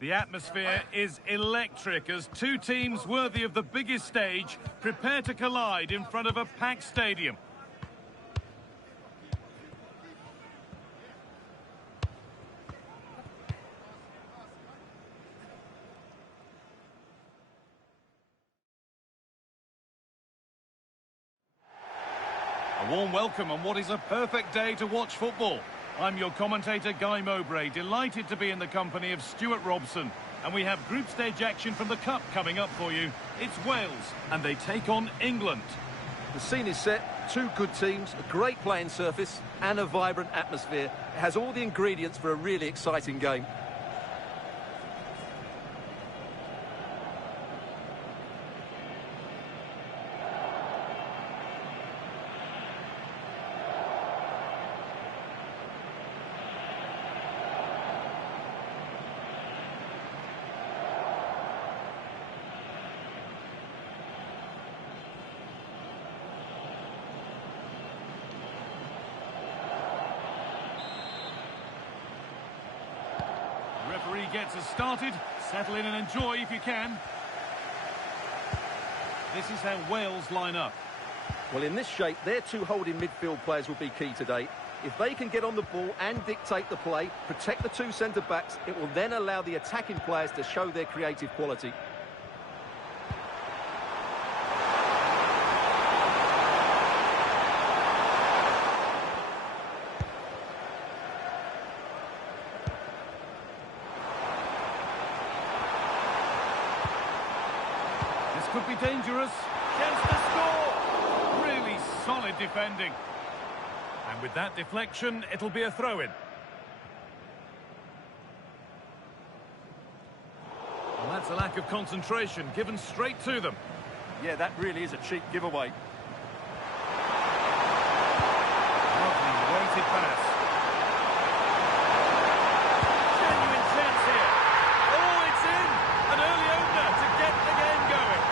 The atmosphere is electric as two teams worthy of the biggest stage prepare to collide in front of a packed stadium. A warm welcome on what is a perfect day to watch football. I'm your commentator, Guy Mowbray, delighted to be in the company of Stuart Robson. And we have group stage action from the Cup coming up for you. It's Wales, and they take on England. The scene is set, two good teams, a great playing surface, and a vibrant atmosphere. It has all the ingredients for a really exciting game. Referee gets us started. Settle in and enjoy if you can. This is how Wales line up. Well, in this shape, their two holding midfield players will be key today. If they can get on the ball and dictate the play, protect the two centre-backs, it will then allow the attacking players to show their creative quality. Could be dangerous. Chance to score. Really solid defending. And with that deflection, it'll be a throw-in. Well, that's a lack of concentration, given straight to them. Yeah, that really is a cheap giveaway. Lovely weighted pass. Genuine chance here. Oh, it's in! An early opener to get the game going.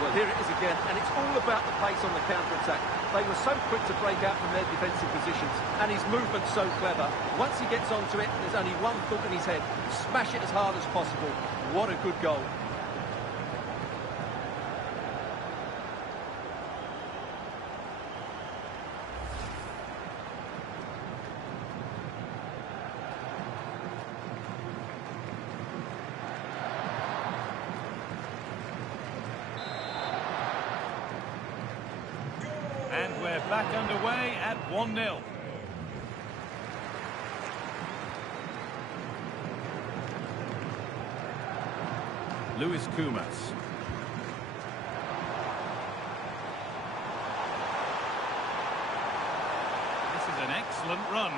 Well, here it is again, and it's all about the pace on the counter-attack. They were so quick to break out from their defensive positions, and his movement's so clever. Once he gets onto it, there's only one thought in his head: smash it as hard as possible. What a good goal. And we're back underway at 1-0. Lewis Kumas. This is an excellent run.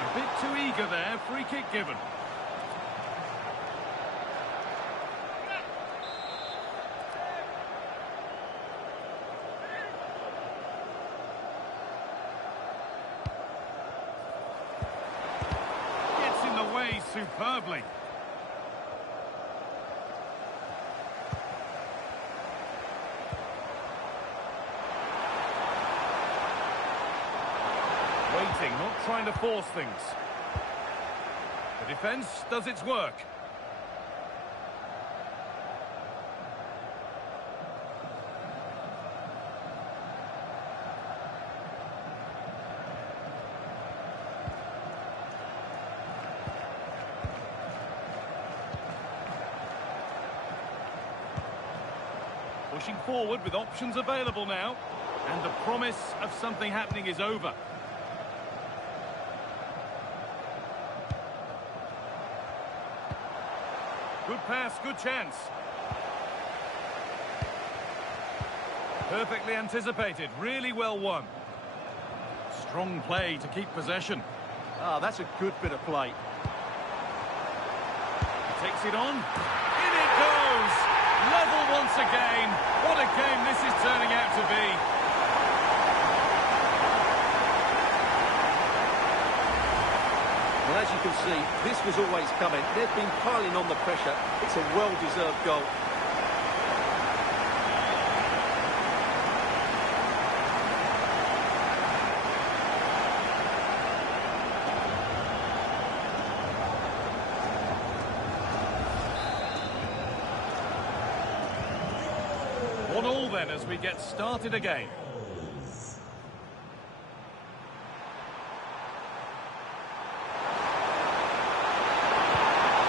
A bit too eager there, free kick given. Gets in the way superbly. Waiting, not trying to force things. The defence does its work. Pushing forward with options available now. And the promise of something happening is over. Good pass, good chance. Perfectly anticipated, really well won. Strong play to keep possession. Ah, that's a good bit of play. He takes it on. In it goes! Level once again. What a game this is turning out to be. Well, as you can see, This was always coming. They've been piling on the pressure. It's a well-deserved goal. One all then as we get started again.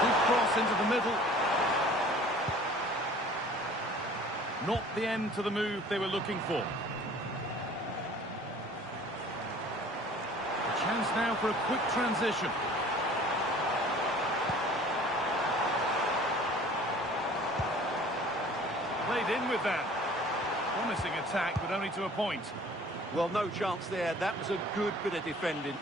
Good cross into the middle. Not the end to the move they were looking for. A chance now for a quick transition. Played in with that. Promising attack, but only to a point. Well, no chance there. That was a good bit of defending.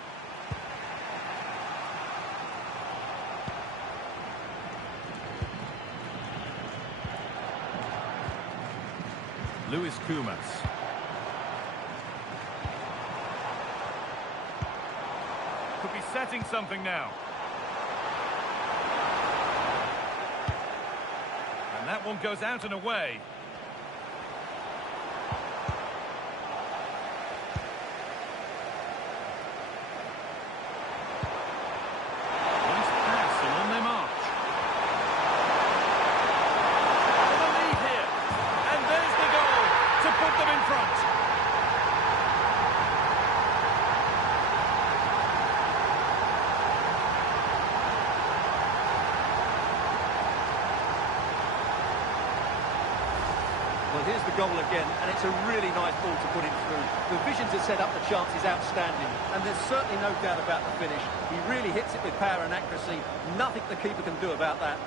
Lewis Kumas. Could be setting something now. And that one goes out and away. Nice pass and on their march. The lead here. And there's the goal to put them in front. Well, here's the goal again, and it's a really nice ball to put it through. The vision to set up the chance is outstanding, and there's certainly no doubt about the finish. He really hits it with power and accuracy. Nothing the keeper can do about that.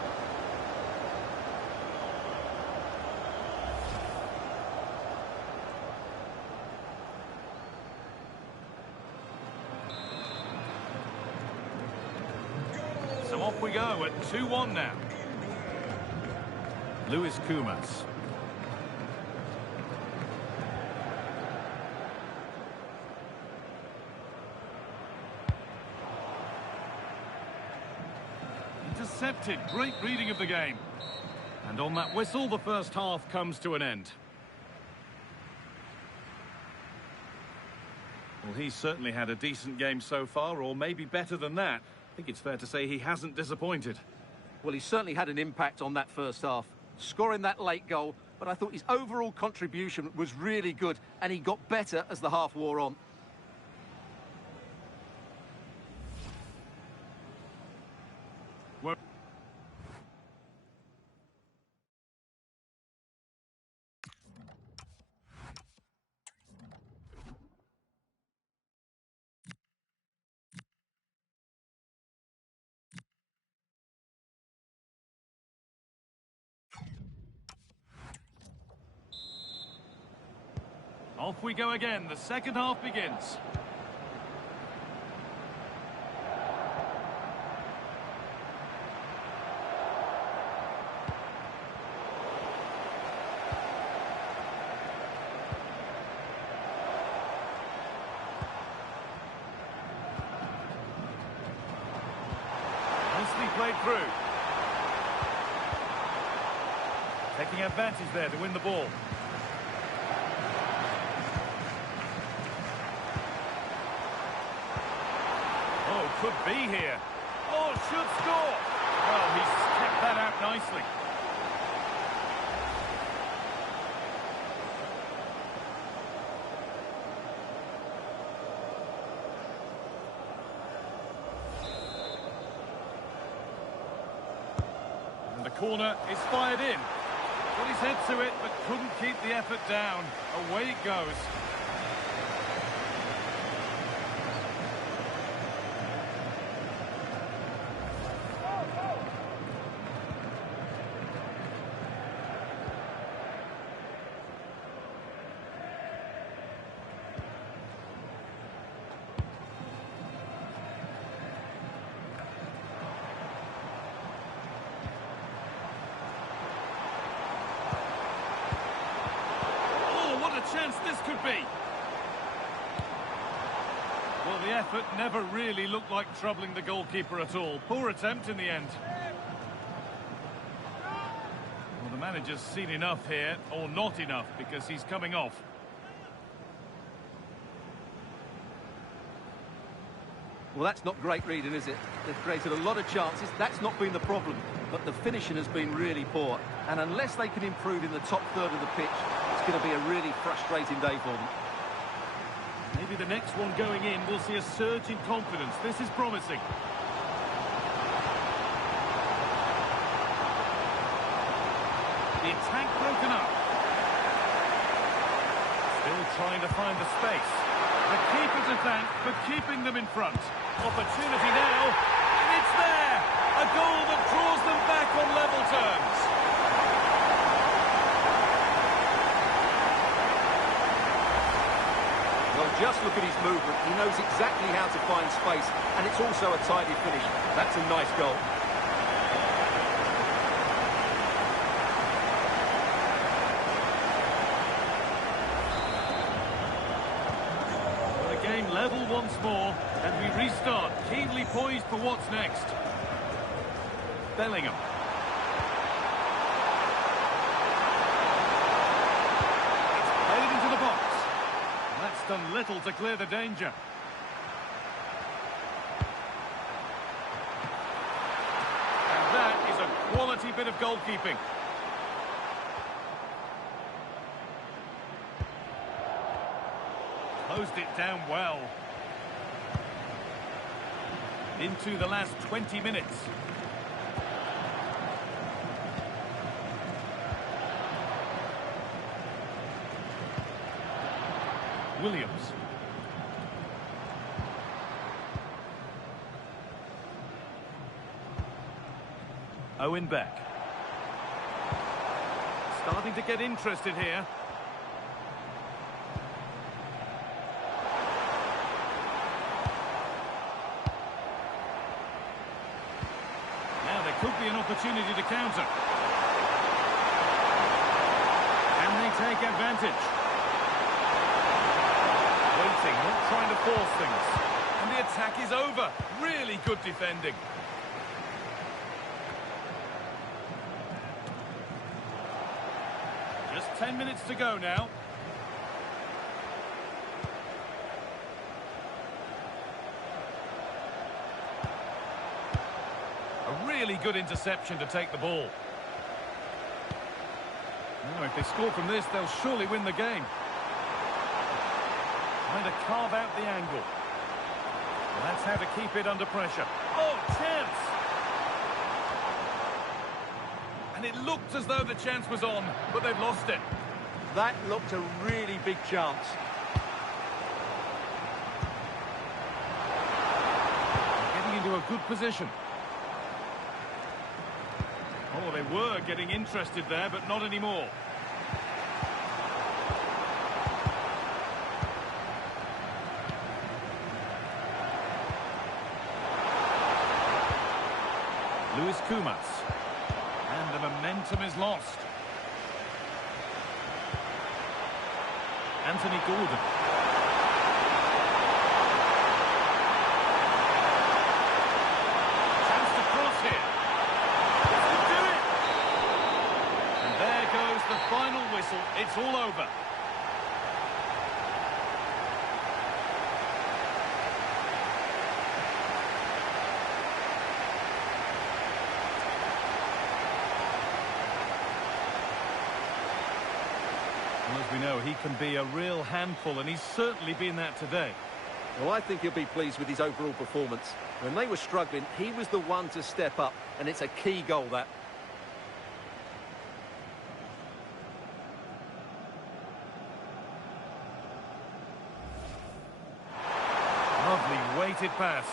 So off we go at 2-1 now. Lewis Kumas. Intercepted. Great reading of the game. And on that whistle, the first half comes to an end. Well, he's certainly had a decent game so far, or maybe better than that. I think it's fair to say he hasn't disappointed. Well, he certainly had an impact on that first half, scoring that late goal, but I thought his overall contribution was really good, and he got better as the half wore on. Well, off we go again. The second half begins. Nicely played through. Taking advantage there to win the ball. Oh, could be here. Oh, should score. Well, he's kept that out nicely. And the corner is fired in. Put his head to it, but couldn't keep the effort down. Away it goes. Chance this could be. Well, the effort never really looked like troubling the goalkeeper at all. Poor attempt in the end. Well, the manager's seen enough here, or not enough, because he's coming off. Well, that's not great reading, is it? They've created a lot of chances. That's not been the problem. But the finishing has been really poor. And unless they can improve in the top third of the pitch, it's going to be a really frustrating day for them. Maybe the next one going in will see a surge in confidence. This is promising. The attack broken up. Still trying to find the space. The keeper to thank for keeping them in front. Opportunity now, and it's there! A goal that draws them back on level terms. Well, just look at his movement. He knows exactly how to find space, and it's also a tidy finish. That's a nice goal. Level once more, and we restart, keenly poised for what's next. Bellingham. It's played into the box. That's done little to clear the danger. And that is a quality bit of goalkeeping. Closed it down well. Into the last 20 minutes. Williams. Owen Beck. Starting to get interested here. Could be an opportunity to counter. Can they take advantage? Waiting, not trying to force things. And the attack is over. Really good defending. Just 10 minutes to go now. Really good interception to take the ball. Now, if they score from this, they'll surely win the game. Trying to carve out the angle. That's how to keep it under pressure. Oh, chance! And it looked as though the chance was on, but they've lost it. That looked a really big chance. Getting into a good position. Oh, they were getting interested there, but not anymore. Luis Kumas. And the momentum is lost. Anthony Gordon. Chance to cross here. The final whistle, it's all over. Well, as we know, he can be a real handful, and he's certainly been that today. Well, I think he'll be pleased with his overall performance. When they were struggling, he was the one to step up, and it's a key goal, that. Lovely weighted pass.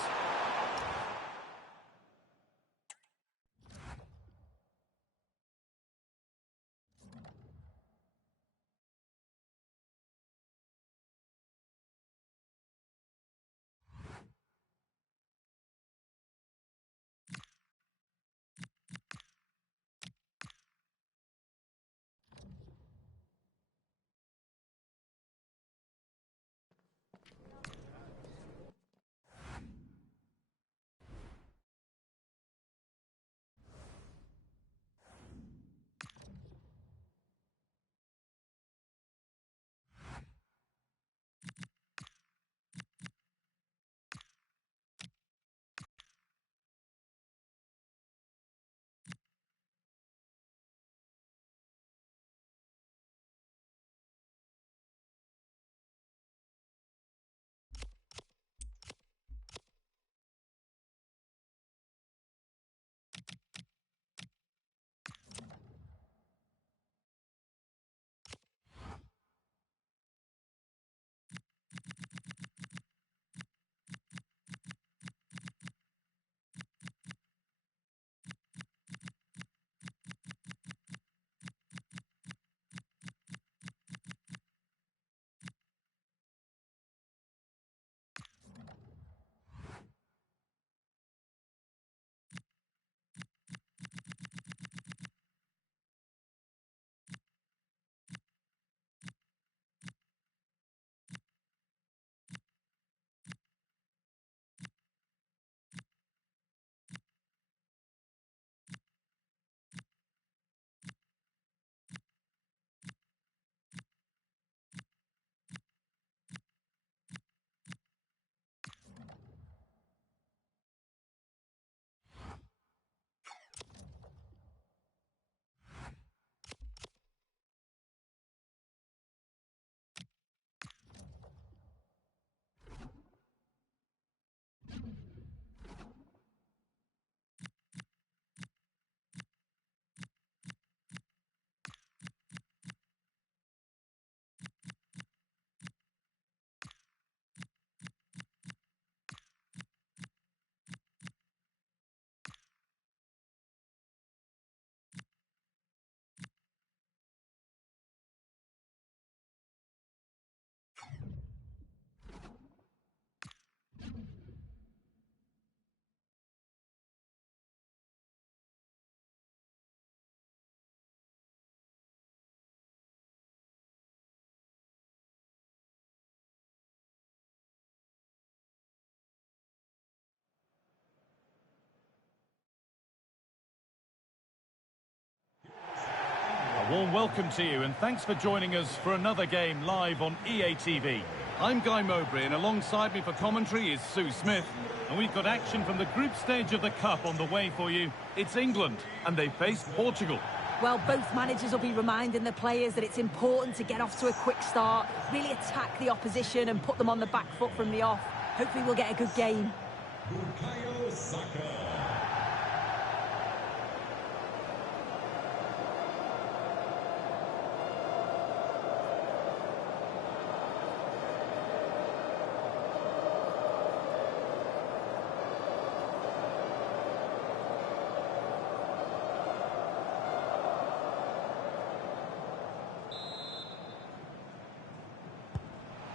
A warm welcome to you, and thanks for joining us for another game live on EA TV. I'm Guy Mowbray, and alongside me for commentary is Sue Smith. And we've got action from the group stage of the Cup on the way for you. It's England, and they face Portugal. Well, both managers will be reminding the players that it's important to get off to a quick start, really attack the opposition and put them on the back foot from the off. Hopefully we'll get a good game.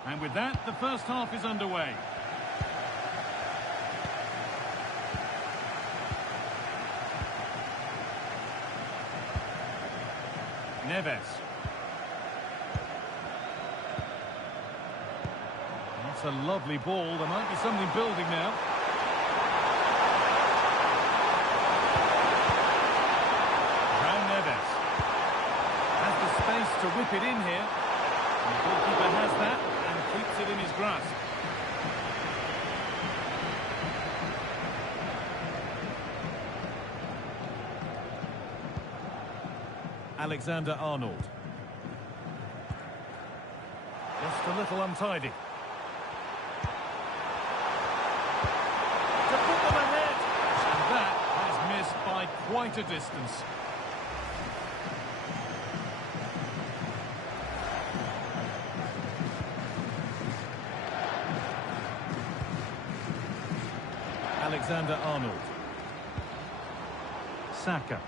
And with that, the first half is underway. Neves. That's a lovely ball. There might be something building now. Neves has the space to whip it in here. And the goalkeeper has that and keeps it in his grasp. Alexander-Arnold. Just a little untidy. To put them ahead. And that is missed by quite a distance. Alexander-Arnold. Saka.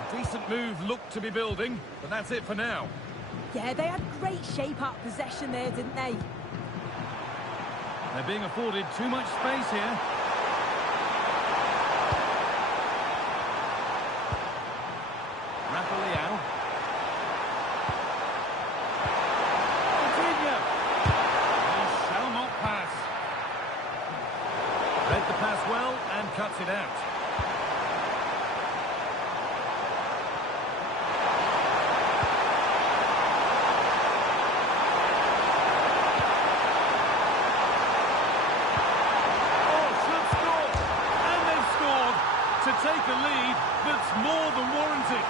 A decent move looked to be building, but that's it for now. Yeah, they had great shape out possession there, didn't they? They're being afforded too much space here. Rafael. Coutinho. He shall not pass. Read the pass well and cuts it out. To take a lead that's more than warranted.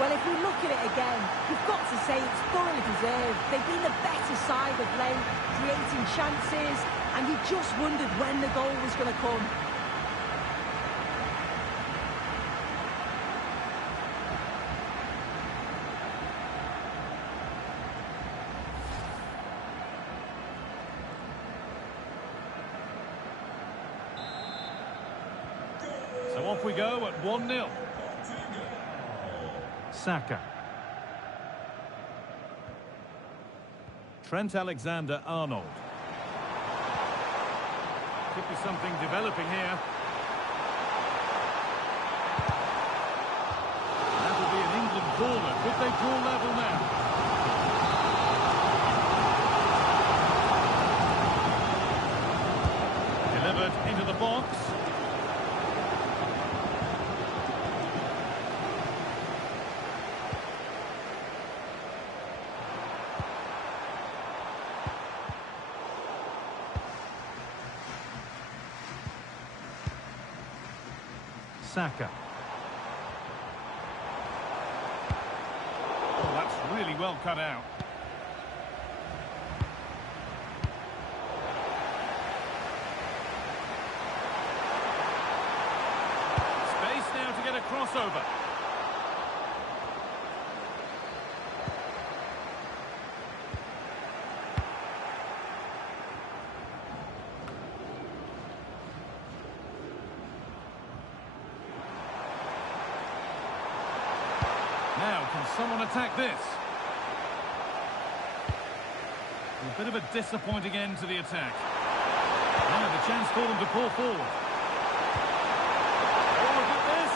Well, if we look at it again, you've got to say it's thoroughly deserved. They've been the better side of late, creating chances, and you just wondered when the goal was going to come. So off we go at 1-0. Saka. Trent Alexander-Arnold. Could be something developing here. That will be an England corner. Could they draw level now? Delivered into the box. Saka. Oh, that's really well cut out. Space now to get a crossover. Now, can someone attack this? A bit of a disappointing end to the attack. Now the chance for them to pull forward. Oh, look at this!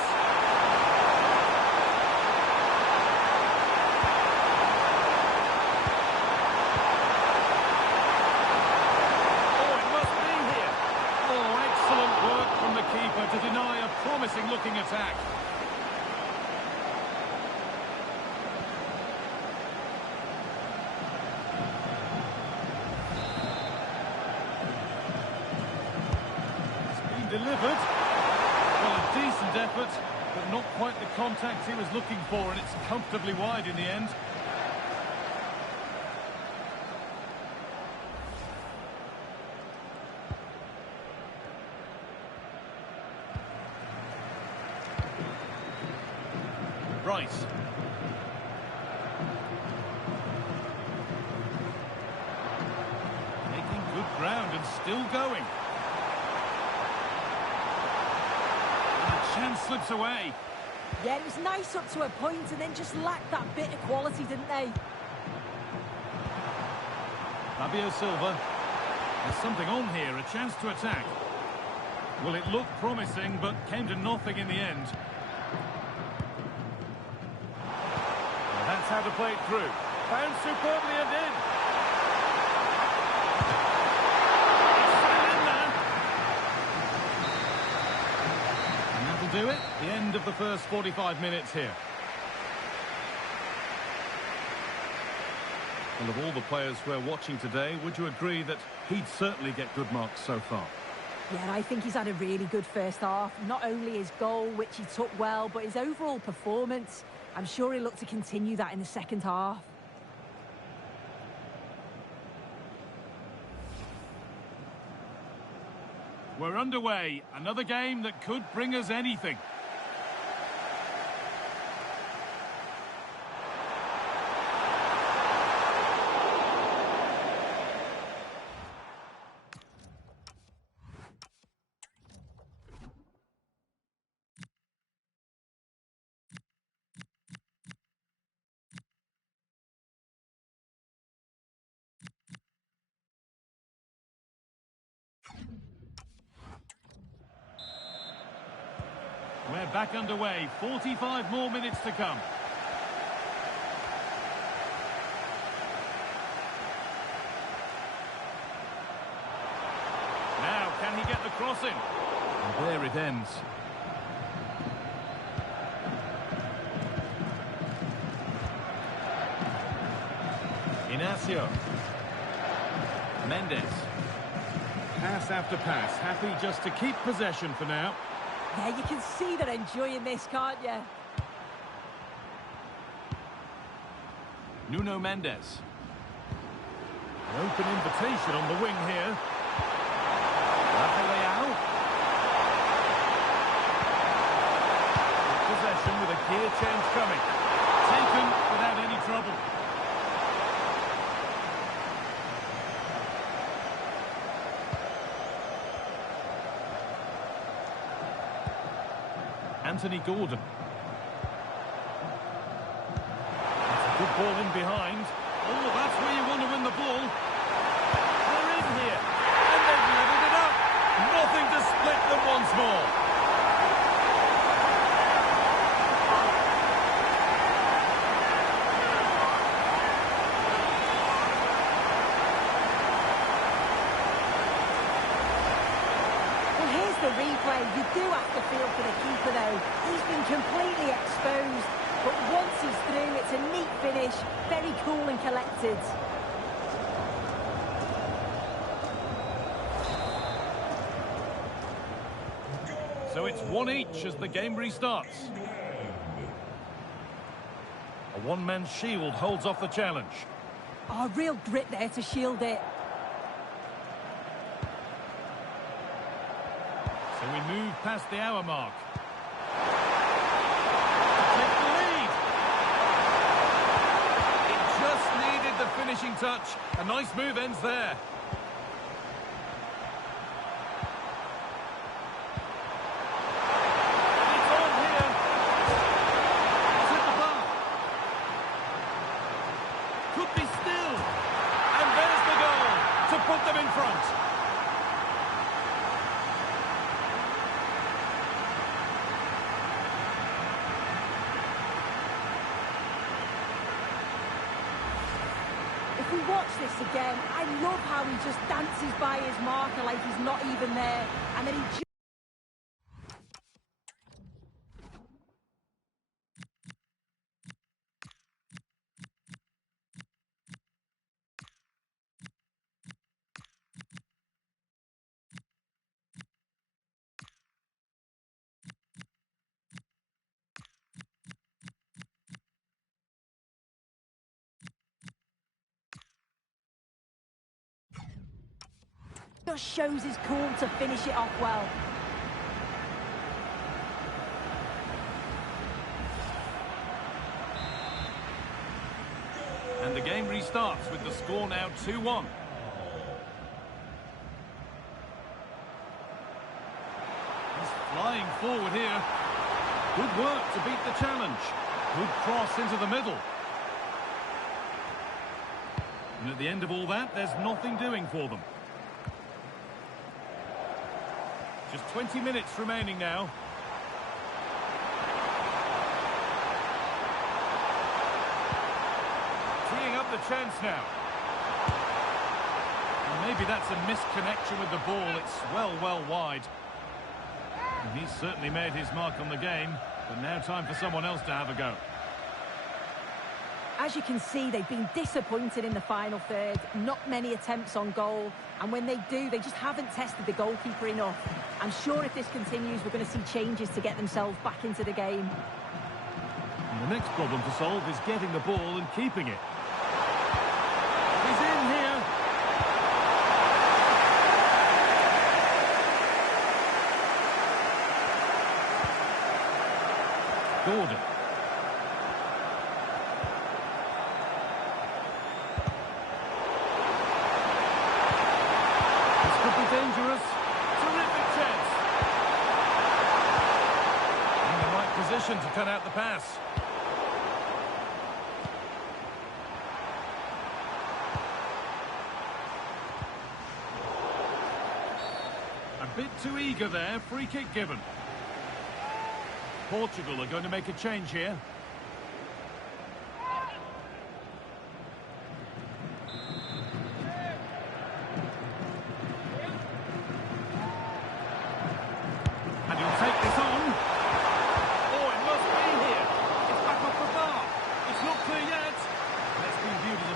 delivered. Well, a decent effort, but not quite the contact he was looking for, and it's comfortably wide in the end. Rice. Making good ground and still going. And the chance slips away. Yeah, it was nice up to a point and then just lacked that bit of quality, didn't they? Fabio Silva. There's something on here, a chance to attack. Well, it looked promising, but came to nothing in the end. That's how to play it through. Found superbly and in. It's still in there. And that'll do it. The end of the first 45 minutes here. Well, of all the players we're watching today, would you agree that he'd certainly get good marks so far? Yeah, I think he's had a really good first half. Not only his goal, which he took well, but his overall performance. I'm sure he'll look to continue that in the second half. We're underway. Another game that could bring us anything. We're back underway. 45 more minutes to come. Now, can he get the cross in? And there it ends. Inacio. Mendes. Pass after pass. Happy just to keep possession for now. Yeah, you can see they're enjoying this, can't you? Nuno Mendes. An open invitation on the wing here. Rafael. Possession with a gear change coming. Taken without any trouble. Anthony Gordon. That's a good ball in behind. Oh, that's where you want to win the ball. They're in here. And they've leveled it up. Nothing to split them once more. Well, here's the replay. You do have to feel for the keeper, though. He's been completely exposed. But once he's through, it's a neat finish. Very cool and collected. So it's 1 each as the game restarts. A one-man shield holds off the challenge. Oh, real grit there to shield it. So we move past the hour mark. Take the lead. It just needed the finishing touch. A nice move ends there. It's on here. It's hit the bar. Could be still. And there's the goal to put them in front. If we watch this again, I love how he just dances by his marker like he's not even there. And then he Just shows his cool to finish it off well. And the game restarts with the score now 2-1. He's flying forward here. Good work to beat the challenge. Good cross into the middle. And at the end of all that, there's nothing doing for them. Just 20 minutes remaining now. Teeing up the chance now. And maybe that's a misconnection with the ball. It's well wide. And he's certainly made his mark on the game, but now time for someone else to have a go. As you can see, they've been disappointed in the final third. Not many attempts on goal, and when they do, they just haven't tested the goalkeeper enough. I'm sure if this continues, we're going to see changes to get themselves back into the game. And the next problem to solve is getting the ball and keeping it. He's in here. Gordon. Dangerous. Terrific chance. In the right position to cut out the pass. A bit too eager there. Free kick given. Portugal are going to make a change here.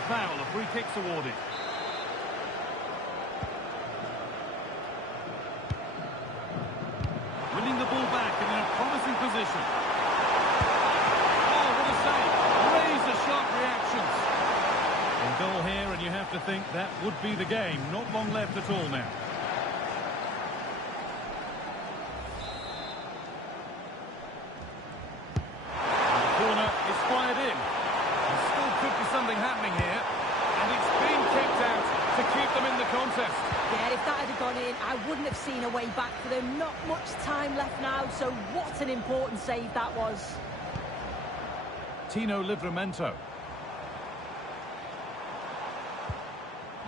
Foul, a free kick's awarded. Winning the ball back and in a promising position. Oh, what a save. Razor-sharp reactions. And goal here, and you have to think that would be the game. Not long left at all now. And the corner is fired in. There still could be something happening here. And it's been kicked out to keep them in the contest. Yeah, if that had gone in, I wouldn't have seen a way back for them. Not much time left now, so what an important save that was. Tino Livramento.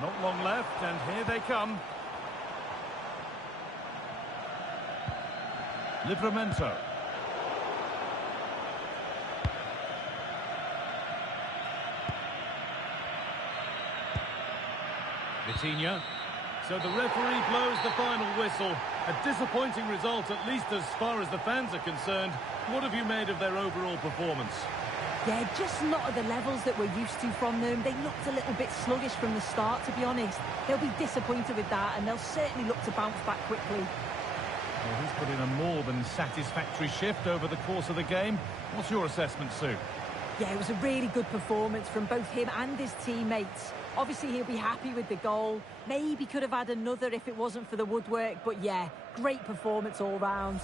Not long left, and here they come. Livramento. Vitinha. So the referee blows the final whistle. A disappointing result, at least as far as the fans are concerned. What have you made of their overall performance? Yeah, just not at the levels that we're used to from them. They looked a little bit sluggish from the start, to be honest. They'll be disappointed with that, and they'll certainly look to bounce back quickly. Well, he's put in a more than satisfactory shift over the course of the game. What's your assessment, Sue? Yeah, it was a really good performance from both him and his teammates. Obviously, he'll be happy with the goal. Maybe could have had another if it wasn't for the woodwork. But yeah, great performance all round.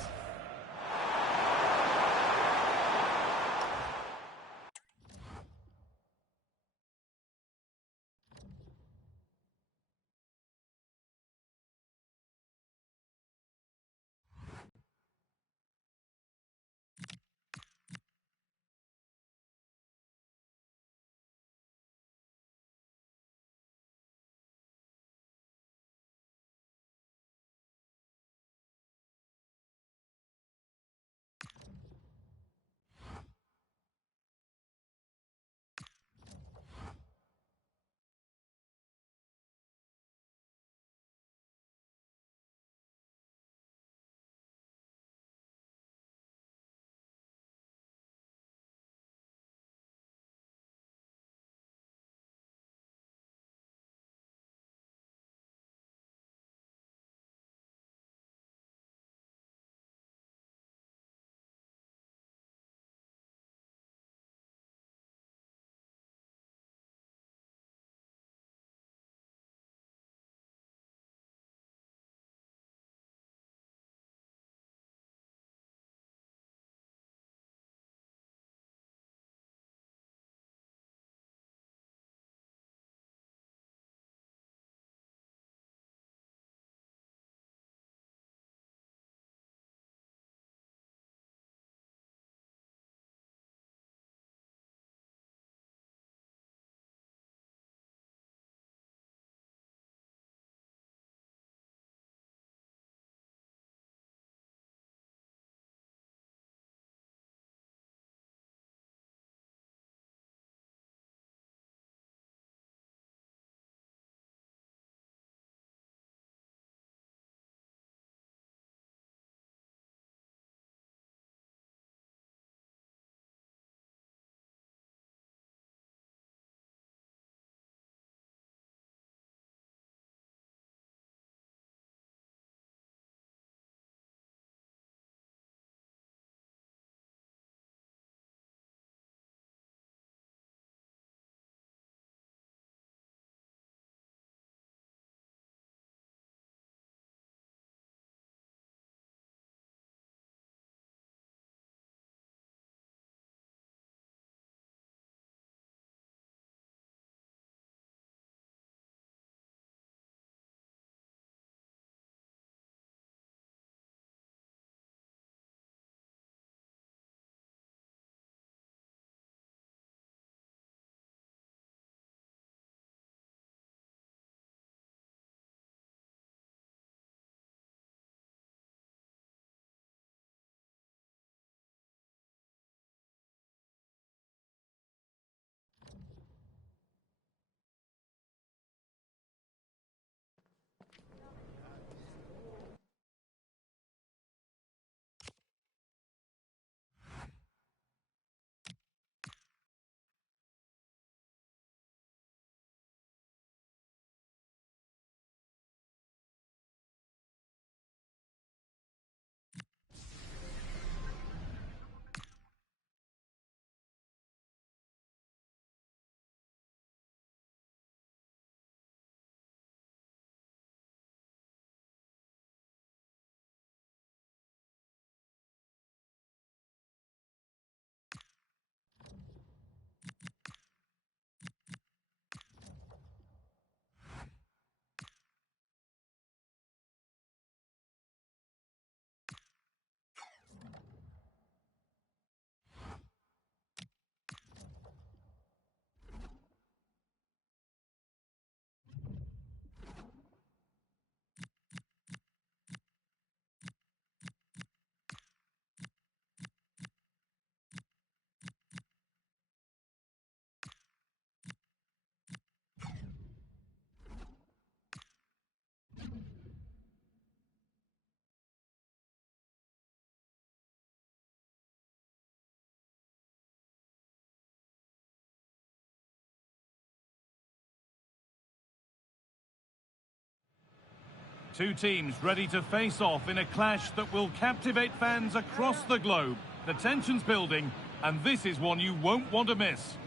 Two teams ready to face off in a clash that will captivate fans across the globe. The tension's building, and this is one you won't want to miss.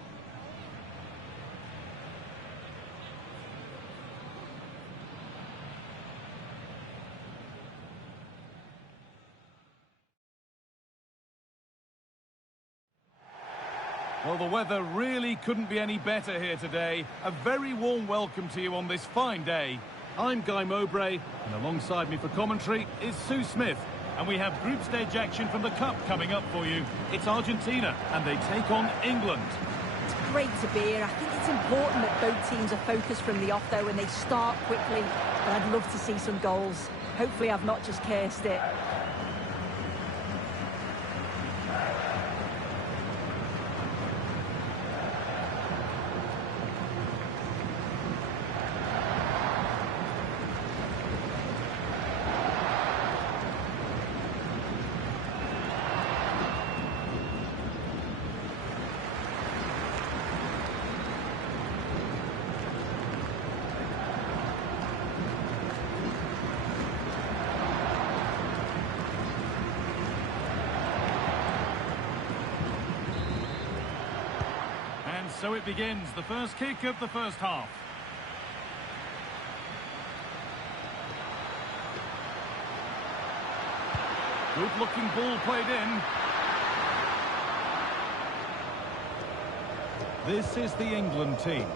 Well, the weather really couldn't be any better here today. A very warm welcome to you on this fine day. I'm Guy Mowbray, and alongside me for commentary is Sue Smith. And we have group stage action from the Cup coming up for you. It's Argentina, and they take on England. It's great to be here. I think it's important that both teams are focused from the off, though, and they start quickly. But I'd love to see some goals. Hopefully I've not just cursed it. So it begins, the first kick of the first half. Good-looking ball played in. This is the England team.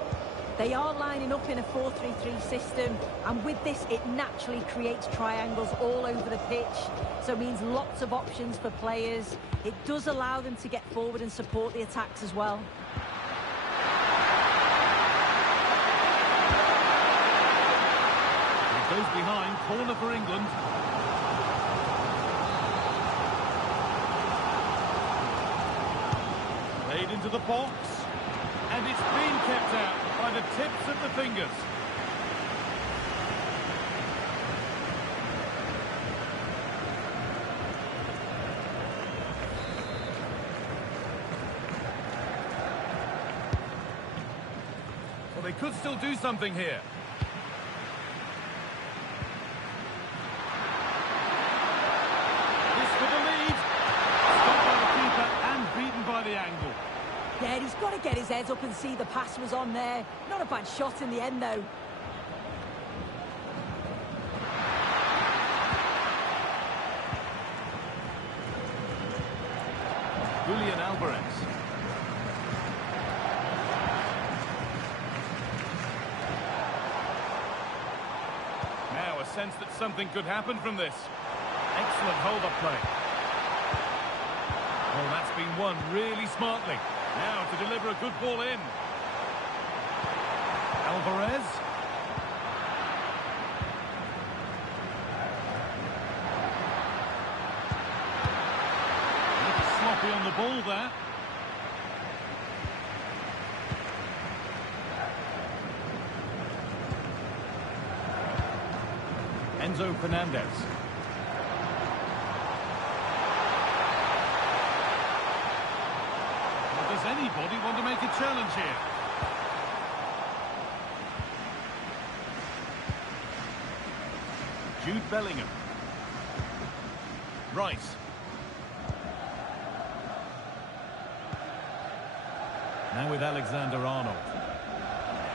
They are lining up in a 4-3-3 system, and with this, it naturally creates triangles all over the pitch, so it means lots of options for players. It does allow them to get forward and support the attacks as well. Goes behind, corner for England. Played into the box, and it's been kept out by the tips of the fingers. Well, they could still do something here. Yeah, he's got to get his head up and see the pass was on there. Not a bad shot in the end, though. Julian Alvarez. Now a sense that something could happen from this. Excellent hold-up play. Oh, that's been won really smartly. Now to deliver a good ball in. Alvarez. A little sloppy on the ball there. Enzo Fernandez. Does anybody want to make a challenge here? Jude Bellingham. Rice. Now with Alexander-Arnold.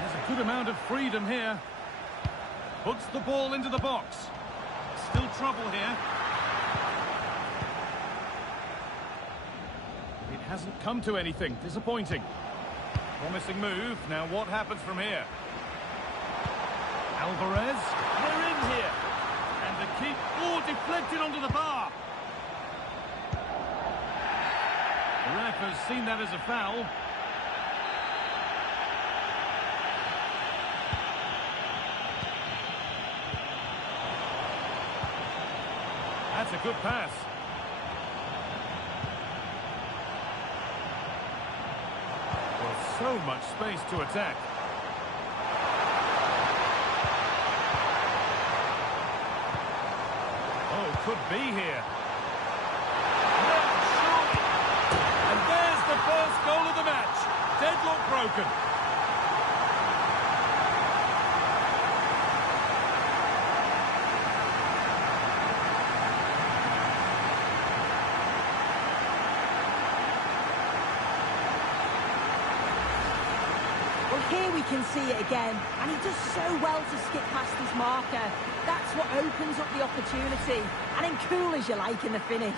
There's a good amount of freedom here. Puts the ball into the box. Still trouble here. Hasn't come to anything. Disappointing. Promising move. Now what happens from here? Alvarez. They're in here. And the keep. Oh, deflected onto the bar. The ref has seen that as a foul. That's a good pass. So much space to attack. Oh, could be here. No, surely. And there's the first goal of the match. Deadlock broken. Here we can see it again, and he does so well to skip past his marker. That's what opens up the opportunity, and then cool as you like in the finish.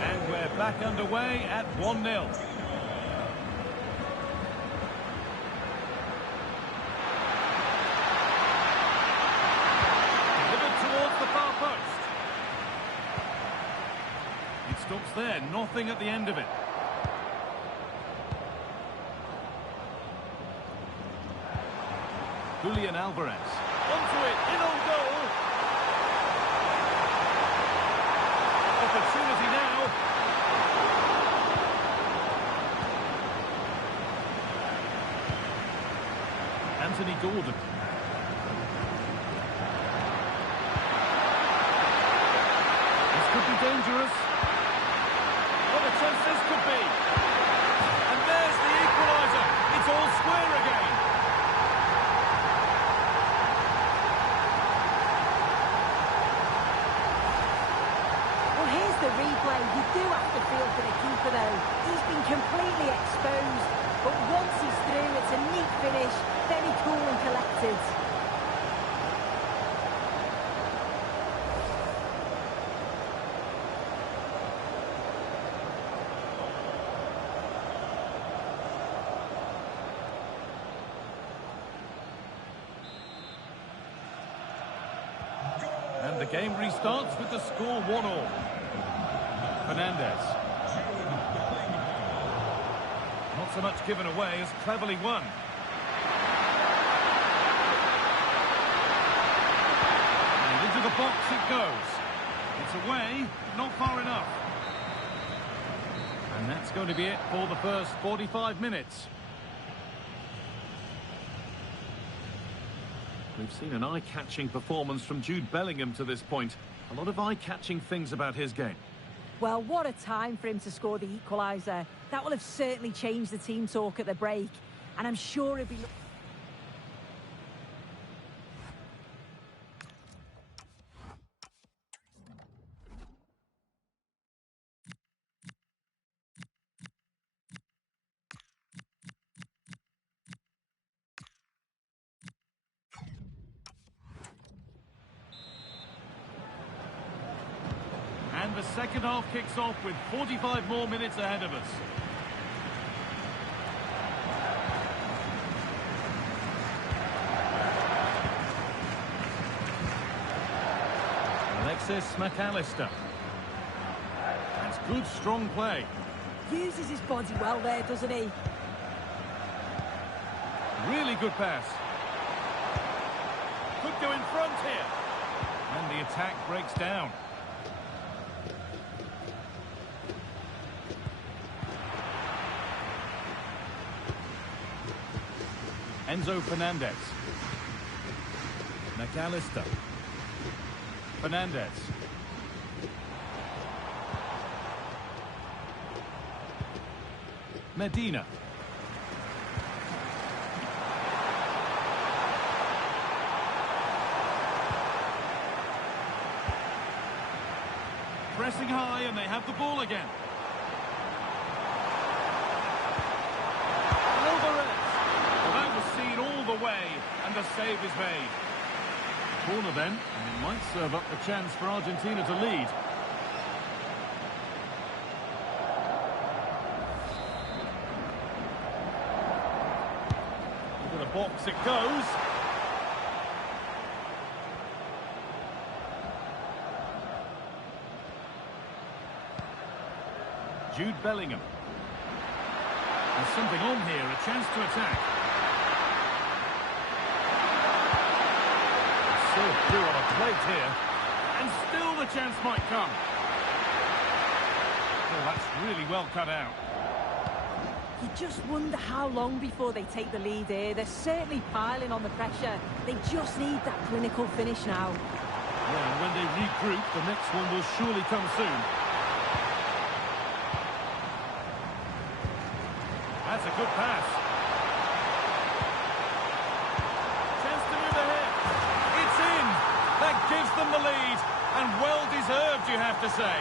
And we're back underway at 1-0. Delivered towards the far post. It stops there, nothing at the end of it. Julian Alvarez. Onto it, in on goal. Opportunity now. Anthony Gordon. This could be dangerous. What a chance this could be. And there's the equaliser. It's all square again. The replay, you do have to feel for the keeper though. He's been completely exposed, but once he's through, it's a neat finish, very cool and collected. And the game restarts with the score 1-1. Fernandez. Not so much given away as cleverly won. And into the box it goes. It's away, not far enough. And that's going to be it for the first 45 minutes. We've seen an eye-catching performance from Jude Bellingham to this point. A lot of eye-catching things about his game. Well, what a time for him to score the equaliser. That will have certainly changed the team talk at the break. And I'm sure he'll be... And the second half kicks off with 45 more minutes ahead of us. Alexis McAllister. That's good, strong play. Uses his body well there, doesn't he? Really good pass. Could go in front here. And the attack breaks down. Enzo Fernandez. McAllister. Fernandez. Medina. Pressing high and they have the ball again. Seen all the way, and the save is made. Corner then, and it might serve up the chance for Argentina to lead. Into the box it goes. Jude Bellingham. There's something on here, a chance to attack. Through on a plate here, and still the chance might come. Oh, that's really well cut out. You just wonder how long before they take the lead here. They're certainly piling on the pressure. They just need that clinical finish now. Well, and when they regroup, the next one will surely come soon. That's a good pass. Chance to move ahead. It's in. That gives them the lead. And well deserved, you have to say.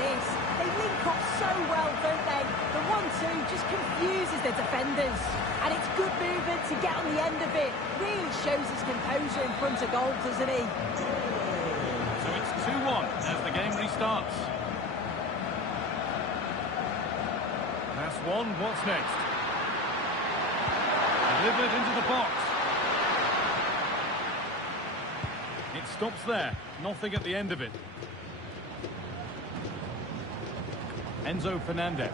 this. They link up so well, don't they? The 1-2 just confuses the defenders. And it's good movement to get on the end of it. Really shows his composure in front of goal, doesn't he? So it's 2-1 as the game restarts. Pass one, what's next? Delivered into the box. It stops there. Nothing at the end of it. Enzo Fernandez.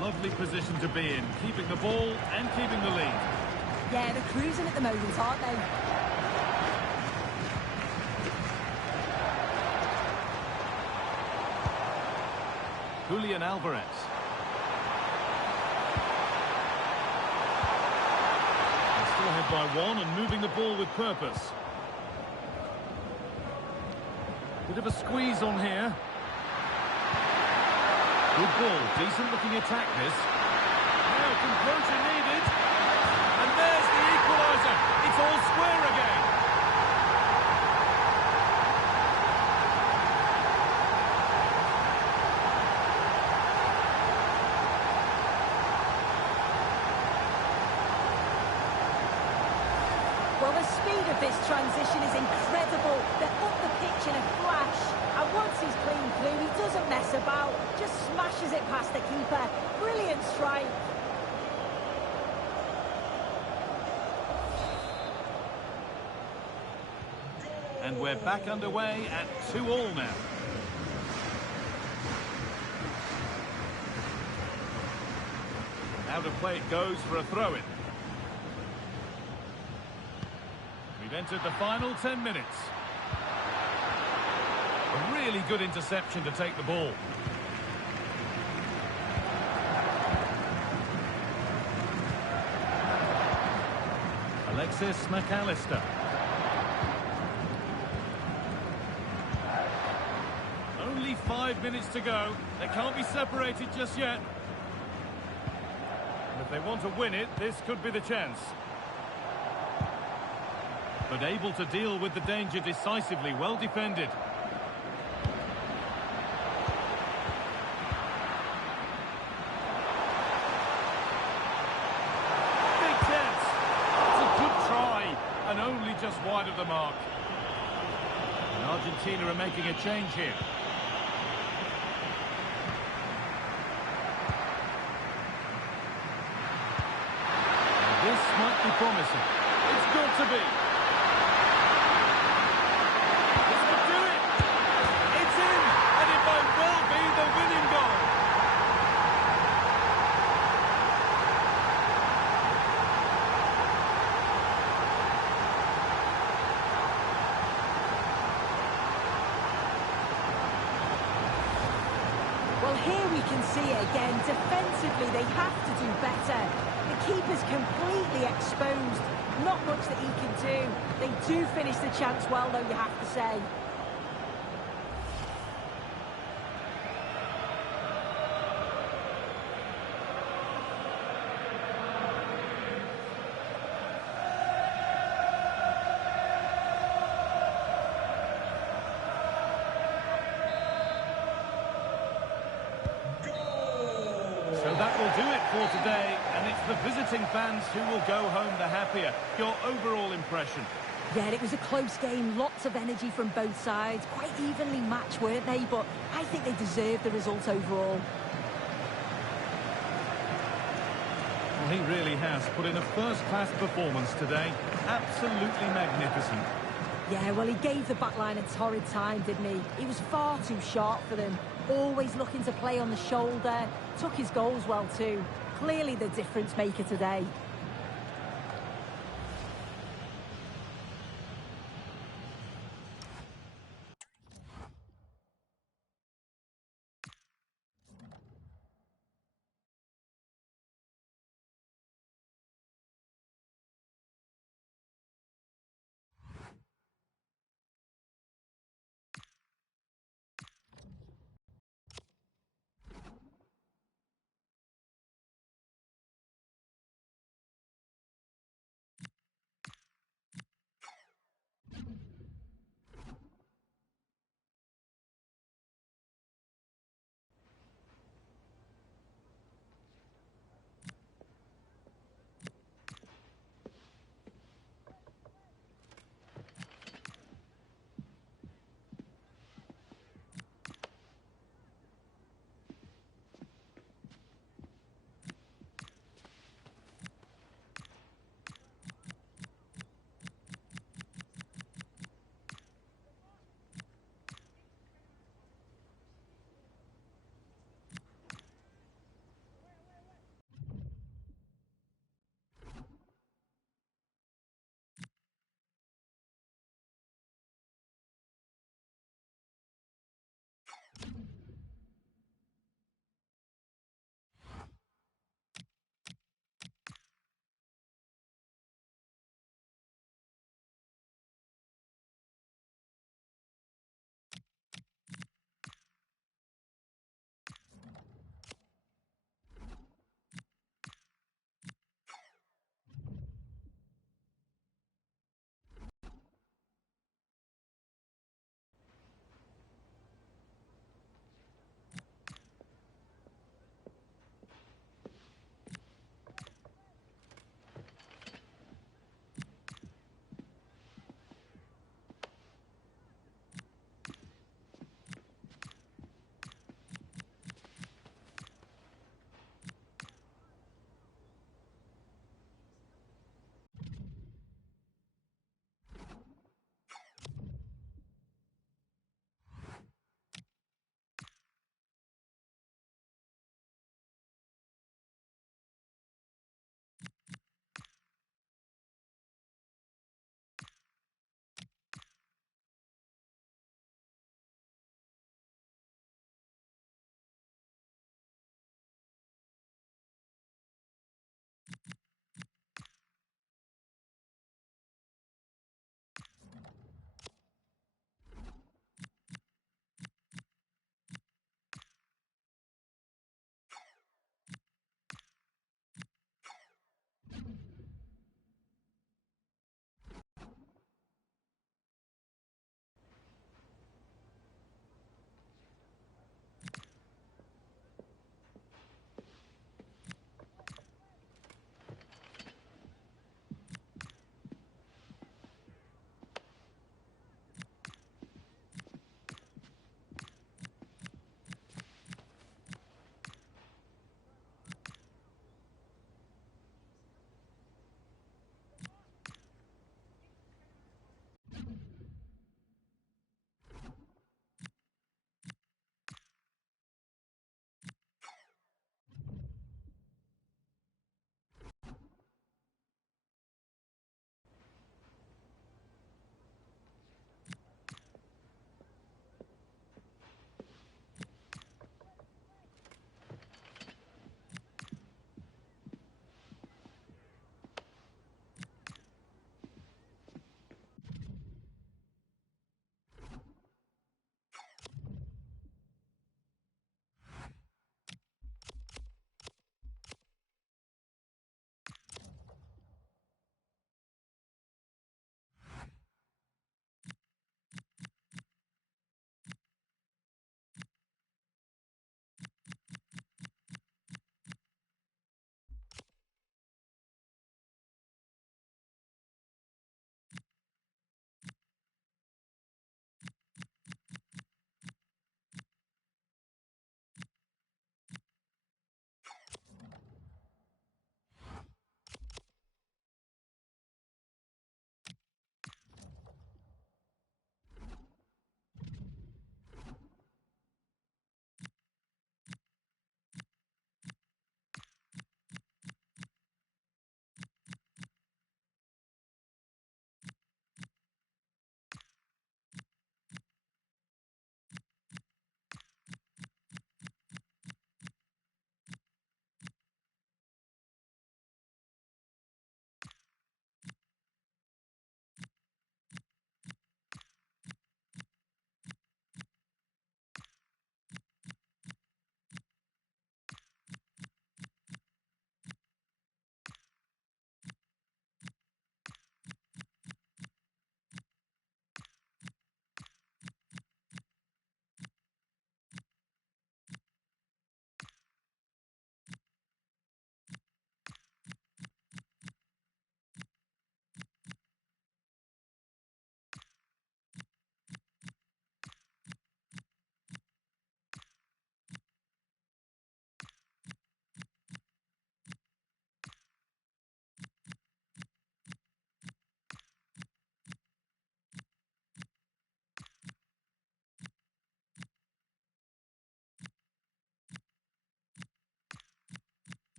Lovely position to be in, keeping the ball and keeping the lead. Yeah, they're cruising at the moment, aren't they? Julian Alvarez. They're still ahead by one and moving the ball with purpose. Bit of a squeeze on here. Good ball, decent looking attack this. Now composure needed. And there's the equaliser. It's all square again. Well, the speed of this transition is incredible. They're up the pitch in a flash. And once he's clean through, he doesn't mess about. Just smashes it past the keeper. Brilliant strike. And we're back underway at 2-2 now. Out of play it goes for a throw-in. We've entered the final 10 minutes. A really good interception to take the ball. Alexis McAllister. Only 5 minutes to go. They can't be separated just yet. And if they want to win it, this could be the chance. But able to deal with the danger decisively, well defended. Big chance. It's a good try, and only just wide of the mark. And Argentina are making a change here. And this might be promising. It's got to be. Well, here we can see it again. Defensively, they have to do better. The keeper's completely exposed. Not much that he can do. They do finish the chance well, though, you have to say. So that will do it for today, and it's the visiting fans who will go home the happier. Your overall impression? Yeah, it was a close game, lots of energy from both sides, quite evenly matched, weren't they? But I think they deserved the result overall. Well, he really has put in a first-class performance today. Absolutely magnificent. Yeah, well, he gave the backline a torrid time, didn't he? He was far too sharp for them. Always looking to play on the shoulder. Took his goals well, too. Clearly the difference maker today.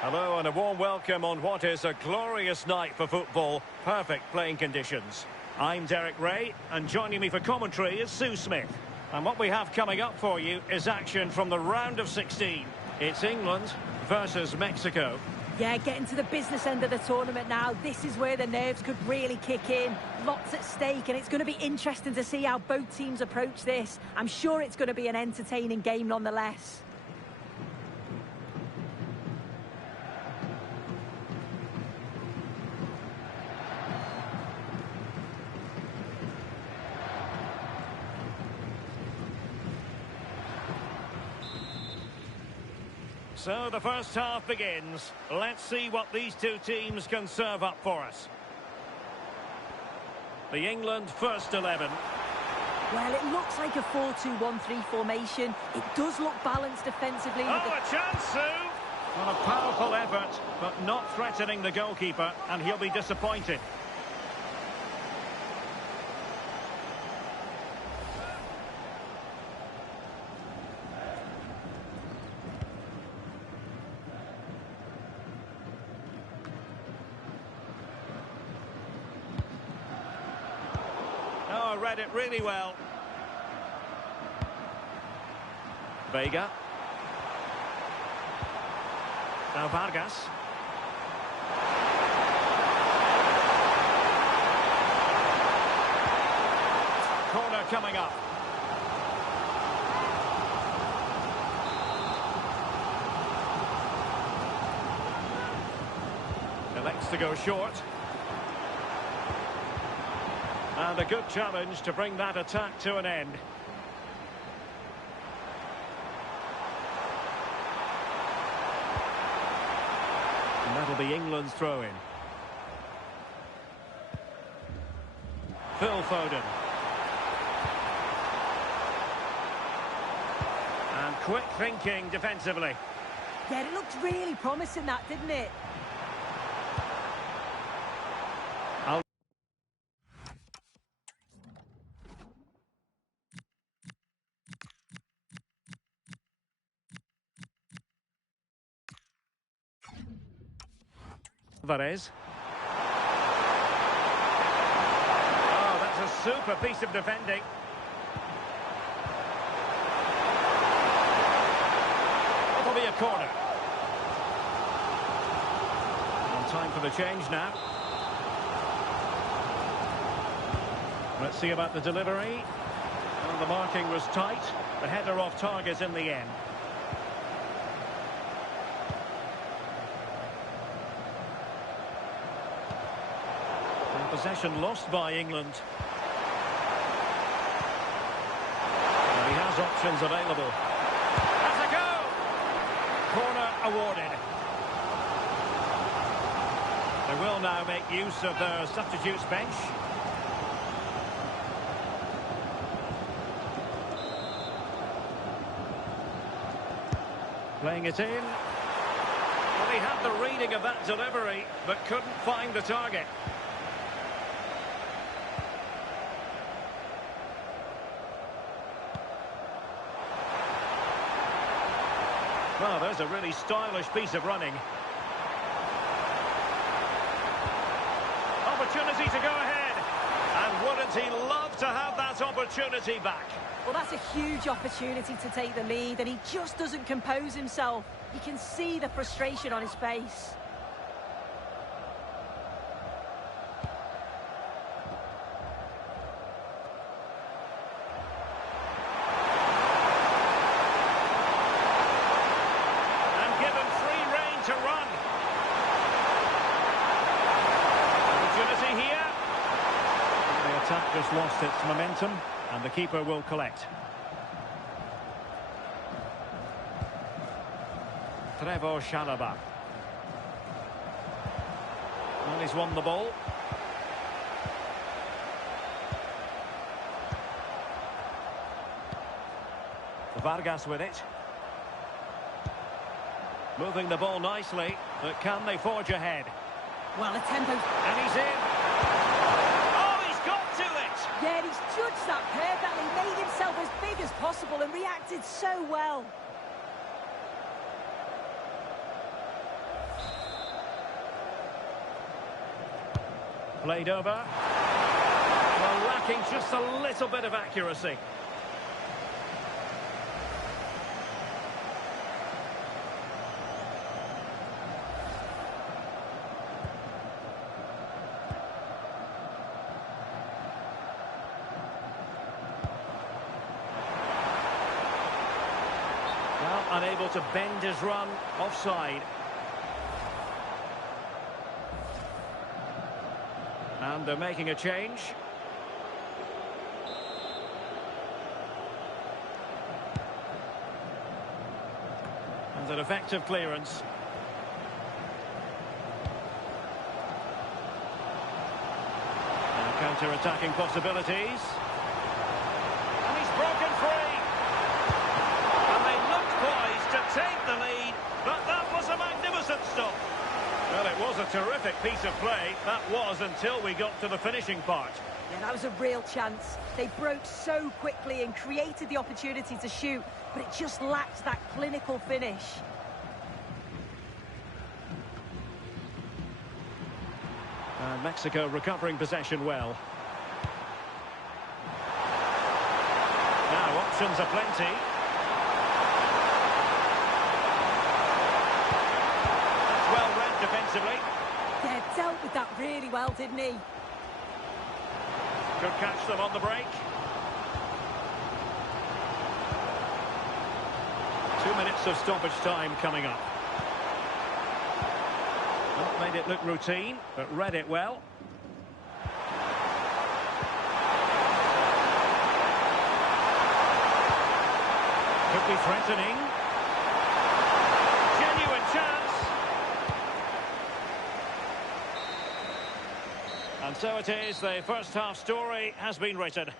Hello and a warm welcome on what is a glorious night for football. Perfect playing conditions. I'm Derek Ray, and joining me for commentary is Sue Smith. And what we have coming up for you is action from the round of 16. It's England versus Mexico. Yeah, getting to the business end of the tournament now. This is where the nerves could really kick in. Lots at stake, and it's going to be interesting to see how both teams approach this. I'm sure it's going to be an entertaining game nonetheless. So the first half begins. Let's see what these two teams can serve up for us. The England first 11. Well, it looks like a 4-2-1-3 formation. It does look balanced defensively. Oh, a chance, Sue! Well, a powerful effort, but not threatening the goalkeeper, and he'll be disappointed. Oh, read it really well. Vega. Now Vargas. Corner coming up. Elects to go short. And a good challenge to bring that attack to an end. And that'll be England's throw-in. Phil Foden. And quick thinking defensively. Yeah, it looked really promising, that, didn't it? Alvarez. Oh, that's a super piece of defending. It'll be a corner. And time for the change now. Let's see about the delivery. Well, the marking was tight. The header off target in the end. Possession lost by England. And he has options available. That's a goal! Corner awarded. They will now make use of their substitutes bench. Playing it in. Well, he had the reading of that delivery, but couldn't find the target. Well, there's a really stylish piece of running. Opportunity to go ahead. And wouldn't he love to have that opportunity back? Well, that's a huge opportunity to take the lead, and he just doesn't compose himself. You can see the frustration on his face. To run. Opportunity here. The attack just lost its momentum, and the keeper will collect. Trevor Chalobah. Well, he's won the ball. Vargas with it. Moving the ball nicely, but can they forge ahead? Well, the tempo... And he's in. Oh, he's got to it! Yeah, he's judged that perfectly, made himself as big as possible and reacted so well. Played over. Well, lacking just a little bit of accuracy. Well, unable to bend his run, offside. And they're making a change. And an effective clearance. And counter-attacking possibilities. And he's broken free. And they looked poised to take the lead, but that was a magnificent stop. Well, it was a terrific piece of play. That was until we got to the finishing part. Yeah, that was a real chance. They broke so quickly and created the opportunity to shoot, but it just lacked that clinical finish. And Mexico recovering possession well. Now, options are plenty. Well read defensively. Yeah, dealt with that really well, didn't he? Could catch them on the break. 2 minutes of stoppage time coming up. Not made it look routine, but read it well. Could be threatening. Genuine chance. And so it is, the first half story has been written.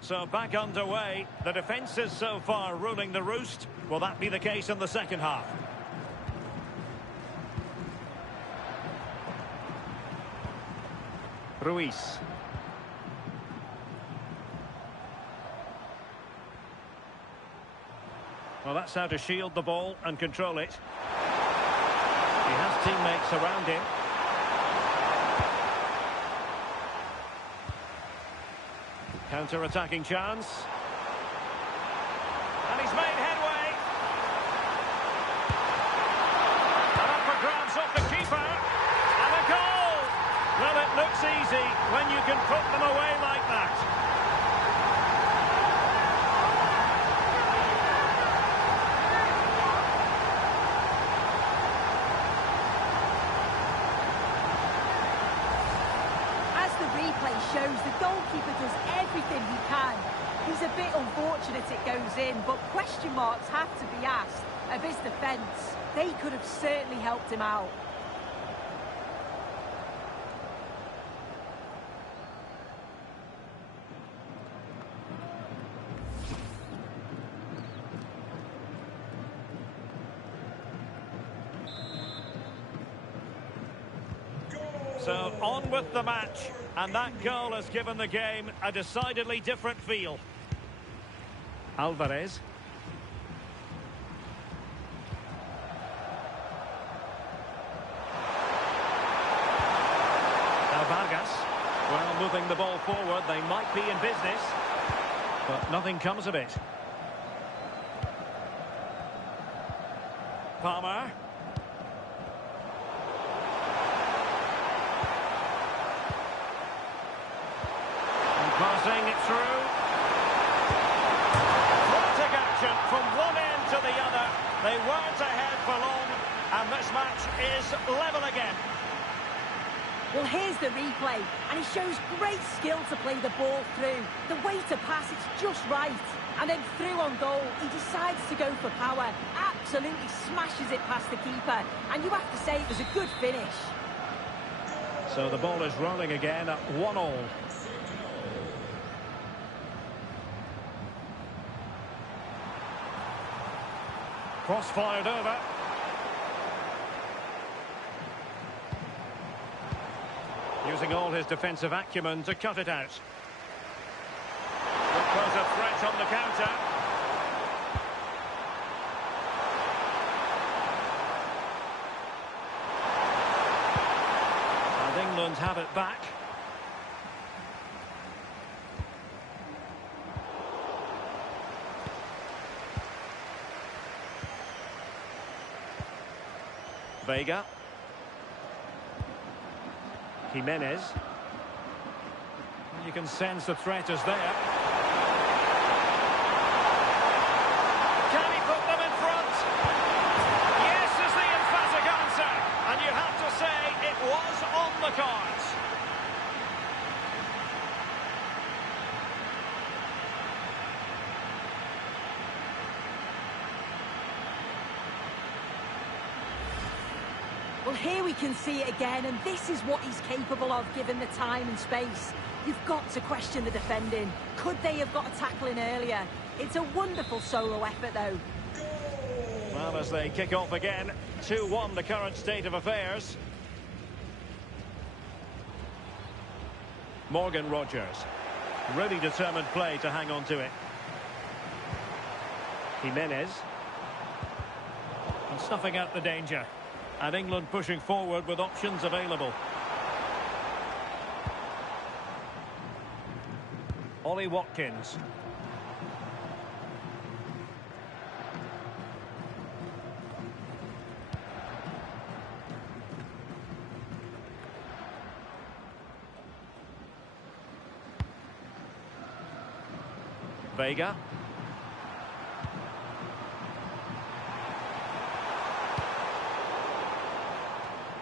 So back underway, the defence is so far ruling the roost. Will that be the case in the second half? Ruiz. Well, that's how to shield the ball and control it. He has teammates around him. Counter-attacking chance. And he's made headway. And up for grabs off the keeper. And a goal! Well, it looks easy when you can put them away like that. As the replay shows, the goalkeeper does everything he can. He's a bit unfortunate it goes in, but question marks have to be asked of his defence. They could have certainly helped him out. So on with the match, and that goal has given the game a decidedly different feel. Alvarez. Now Vargas. Well, moving the ball forward, they might be in business, but nothing comes of it. Palmer. Passing it through. Frantic action from one end to the other. They weren't ahead for long, and this match is level again. Well, here's the replay, and he shows great skill to play the ball through. The way to pass, it's just right. And then through on goal, he decides to go for power. Absolutely smashes it past the keeper. And you have to say it was a good finish. So the ball is rolling again at 1-1. Cross fired over. Using all his defensive acumen to cut it out. Could pose a threat on the counter. And England have it back. Vega. Jimenez. You can sense the threat is there. Can he put them in front? Yes is the emphatic answer. And you have to say it was on the cards. Well, here we can see it again, and this is what he's capable of given the time and space. You've got to question the defending. Could they have got a tackle in earlier? It's a wonderful solo effort, though. Well, as they kick off again, 2-1 the current state of affairs. Morgan Rogers. Really determined play to hang on to it. Jimenez. And snuffing out the danger. And England pushing forward with options available. Ollie Watkins. Vega.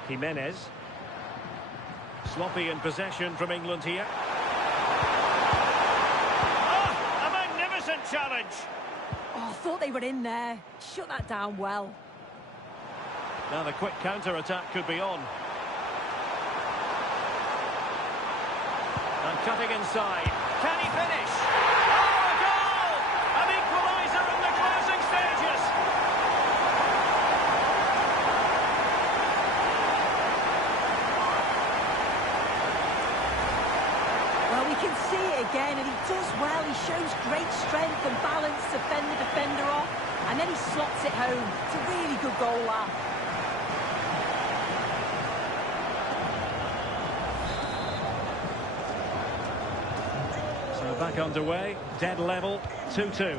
Jimenez. Sloppy in possession from England here. Oh, a magnificent challenge. Oh, I thought they were in there. Shut that down well. Now the quick counter-attack could be on. And cutting inside. Can he finish? Oh, a goal! An equaliser in the closing stages. Well, we can see it again, and he does well. He shows great strength and balance to fend the defender off, and then he slots it home. It's a really good goal, that. So back underway, dead level, 2-2.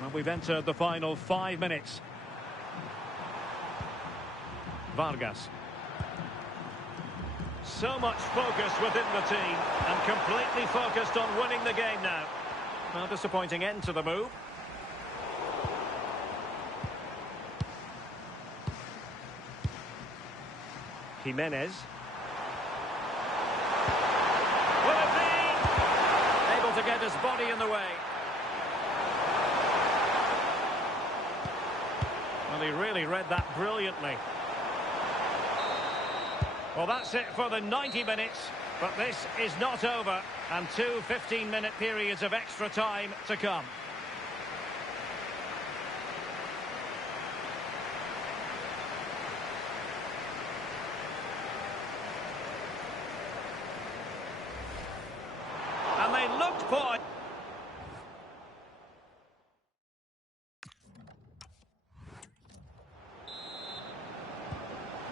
Well, we've entered the final 5 minutes. Vargas. So much focus within the team, and completely focused on winning the game now. Well, disappointing end to the move. Jimenez. Will it be? Able to get his body in the way. Well, he really read that brilliantly. Well, that's it for the 90 minutes, but this is not over, and 2 15-minute periods of extra time to come. And they looked for it.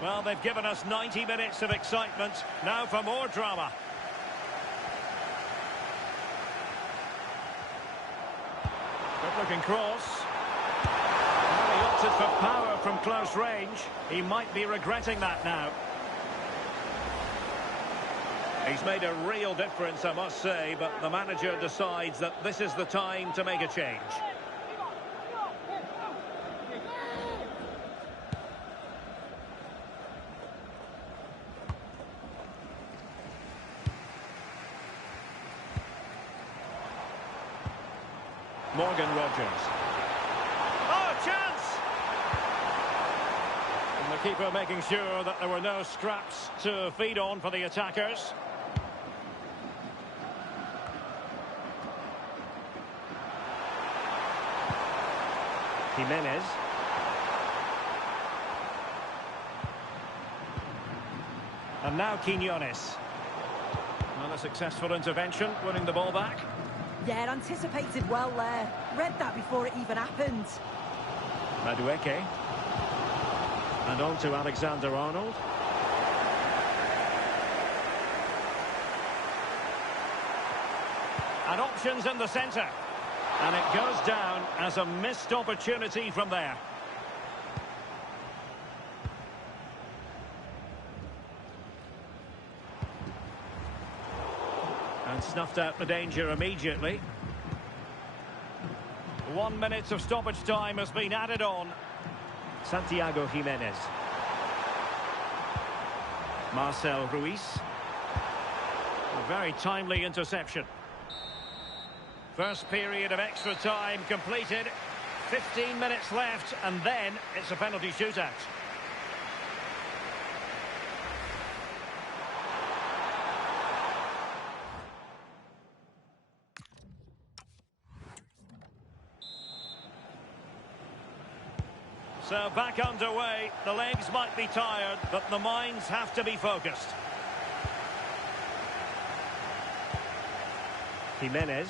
Well, they've given us 90 minutes of excitement. Now for more drama. Good-looking cross. Well, he opted for power from close range. He might be regretting that now. He's made a real difference, I must say, but the manager decides that this is the time to make a change. Morgan Rogers. Oh, chance! And the keeper making sure that there were no scraps to feed on for the attackers. Jimenez. And now Quinones. Another successful intervention, winning the ball back. Yeah, anticipated well there. Read that before it even happened. Madueke. And on to Alexander-Arnold. And options in the centre. And it goes down as a missed opportunity from there. And snuffed out the danger immediately. 1 minute of stoppage time has been added on. Santiago Jimenez. Marcel Ruiz. A very timely interception. First period of extra time completed. 15 minutes left, and then it's a penalty shootout. So back underway. The legs might be tired, but the minds have to be focused. Jimenez.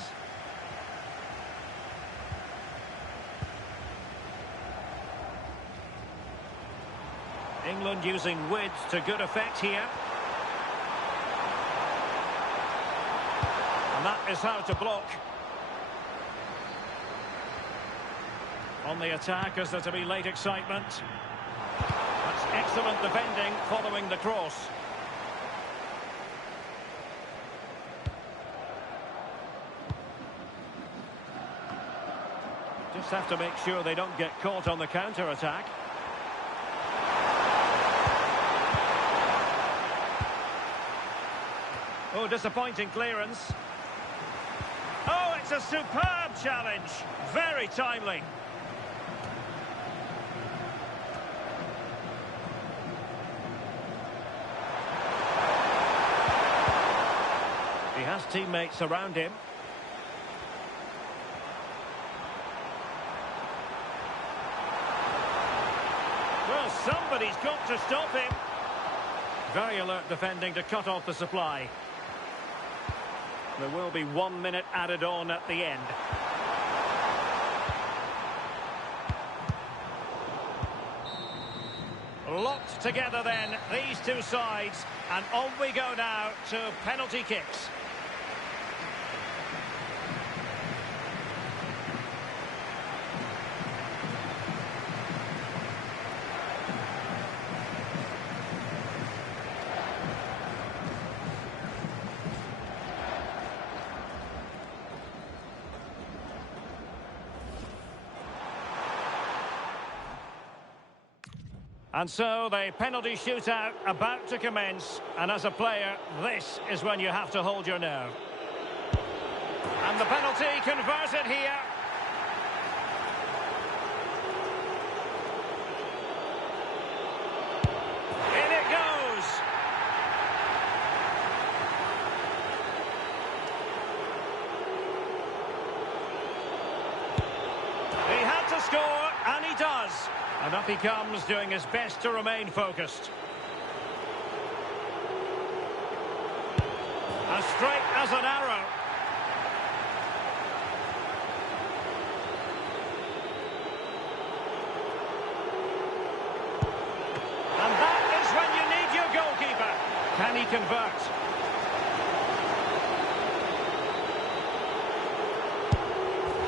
England using width to good effect here. And that is how to block. On the attack, as there to be late excitement. That's excellent defending following the cross. Just have to make sure they don't get caught on the counter-attack. Oh, disappointing clearance. Oh, it's a superb challenge. Very timely. He has teammates around him. Well, somebody's got to stop him. Very alert defending to cut off the supply. There will be 1 minute added on at the end. Locked together then, these two sides. And on we go now to penalty kicks. And so the penalty shootout about to commence. And as a player, this is when you have to hold your nerve. And the penalty converted here. In it goes. He had to score, and he does. And up he comes, doing his best to remain focused. As straight as an arrow. And that is when you need your goalkeeper. Can he convert?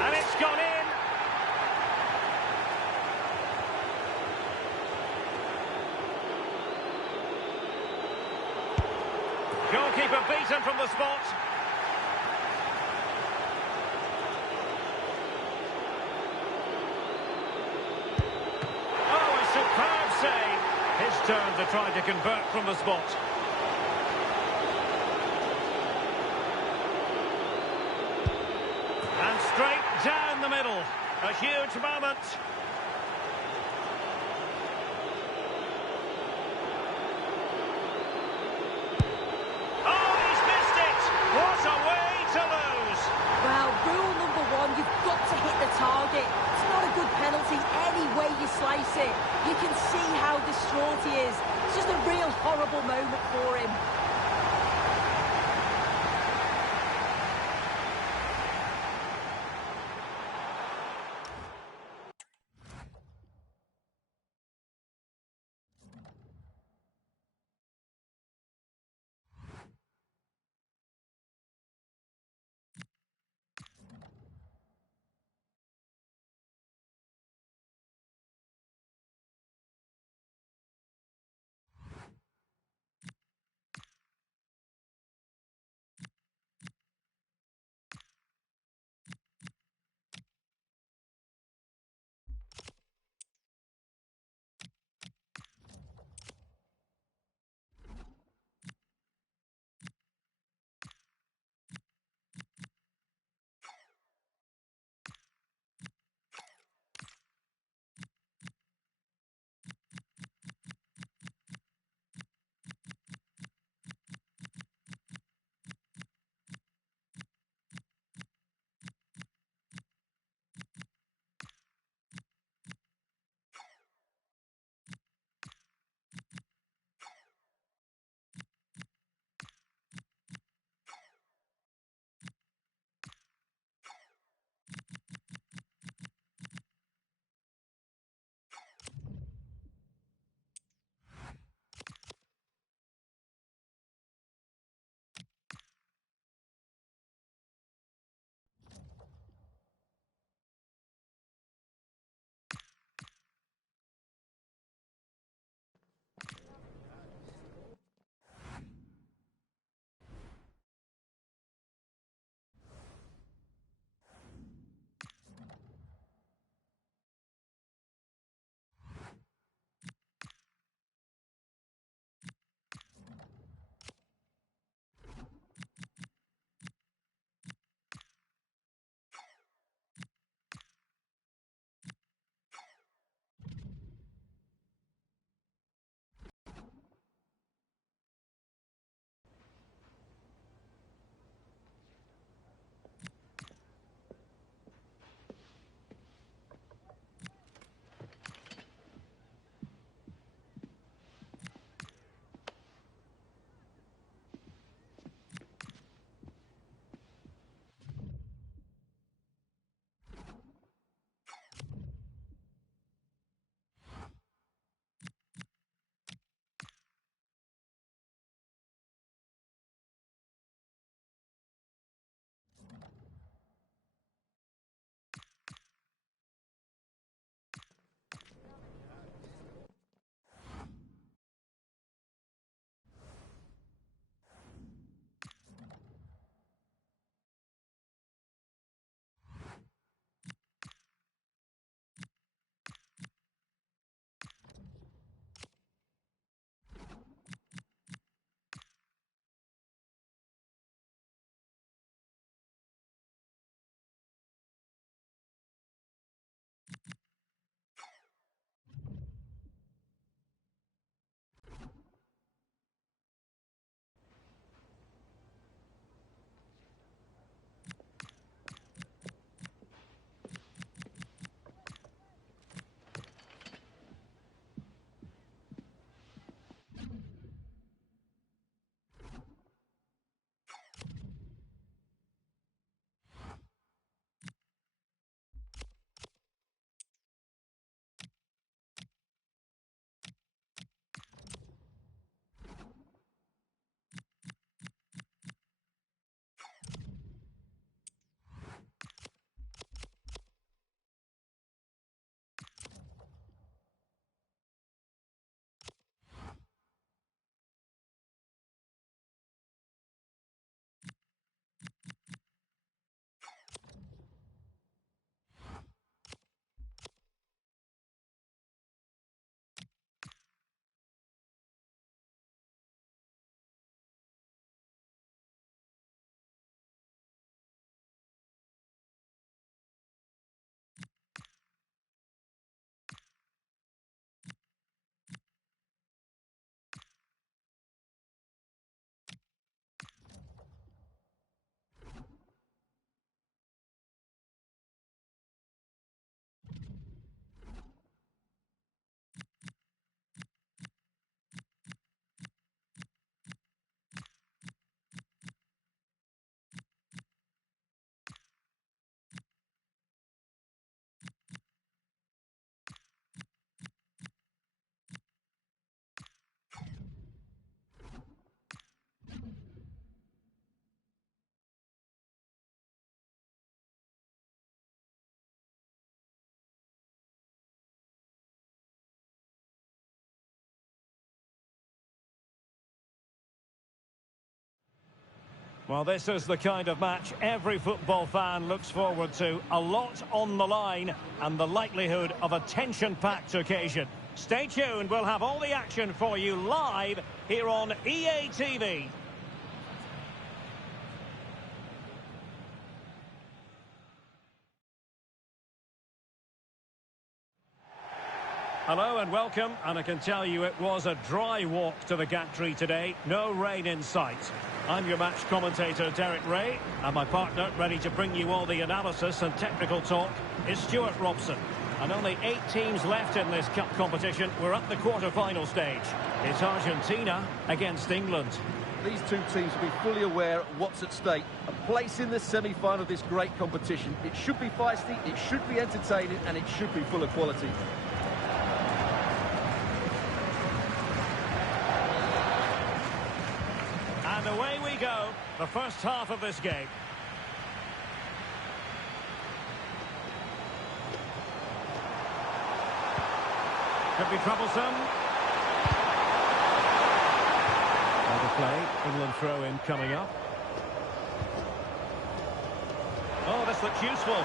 And it's gone in. Goalkeeper beaten from the spot. Oh, a superb save. His turn to try to convert from the spot. And straight down the middle. A huge moment. Target. It's not a good penalty any way you slice it. You can see how distraught he is. It's just a real horrible unforgettable moment for him. Well, this is the kind of match every football fan looks forward to. A lot on the line and the likelihood of a tension-packed occasion. Stay tuned, we'll have all the action for you live here on EA TV. Hello and welcome, and I can tell you it was a dry walk to the gantry today. No rain in sight. I'm your match commentator, Derek Ray, and my partner, ready to bring you all the analysis and technical talk, is Stuart Robson. And only 8 teams left in this cup competition. We're at the quarter-final stage. It's Argentina against England. These two teams will be fully aware of what's at stake. A place in the semi-final of this great competition. It should be feisty, it should be entertaining, and it should be full of quality. And away we go, the first half of this game. Could be troublesome. Another play, England throw-in coming up. Oh, this looks useful.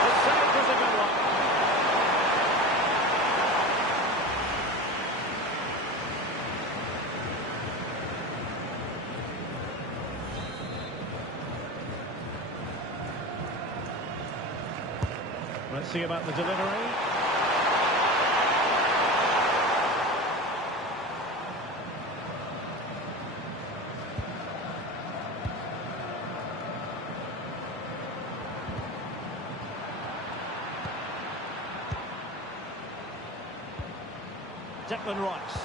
The save was a good one. Let's see about the delivery. Declan Rice.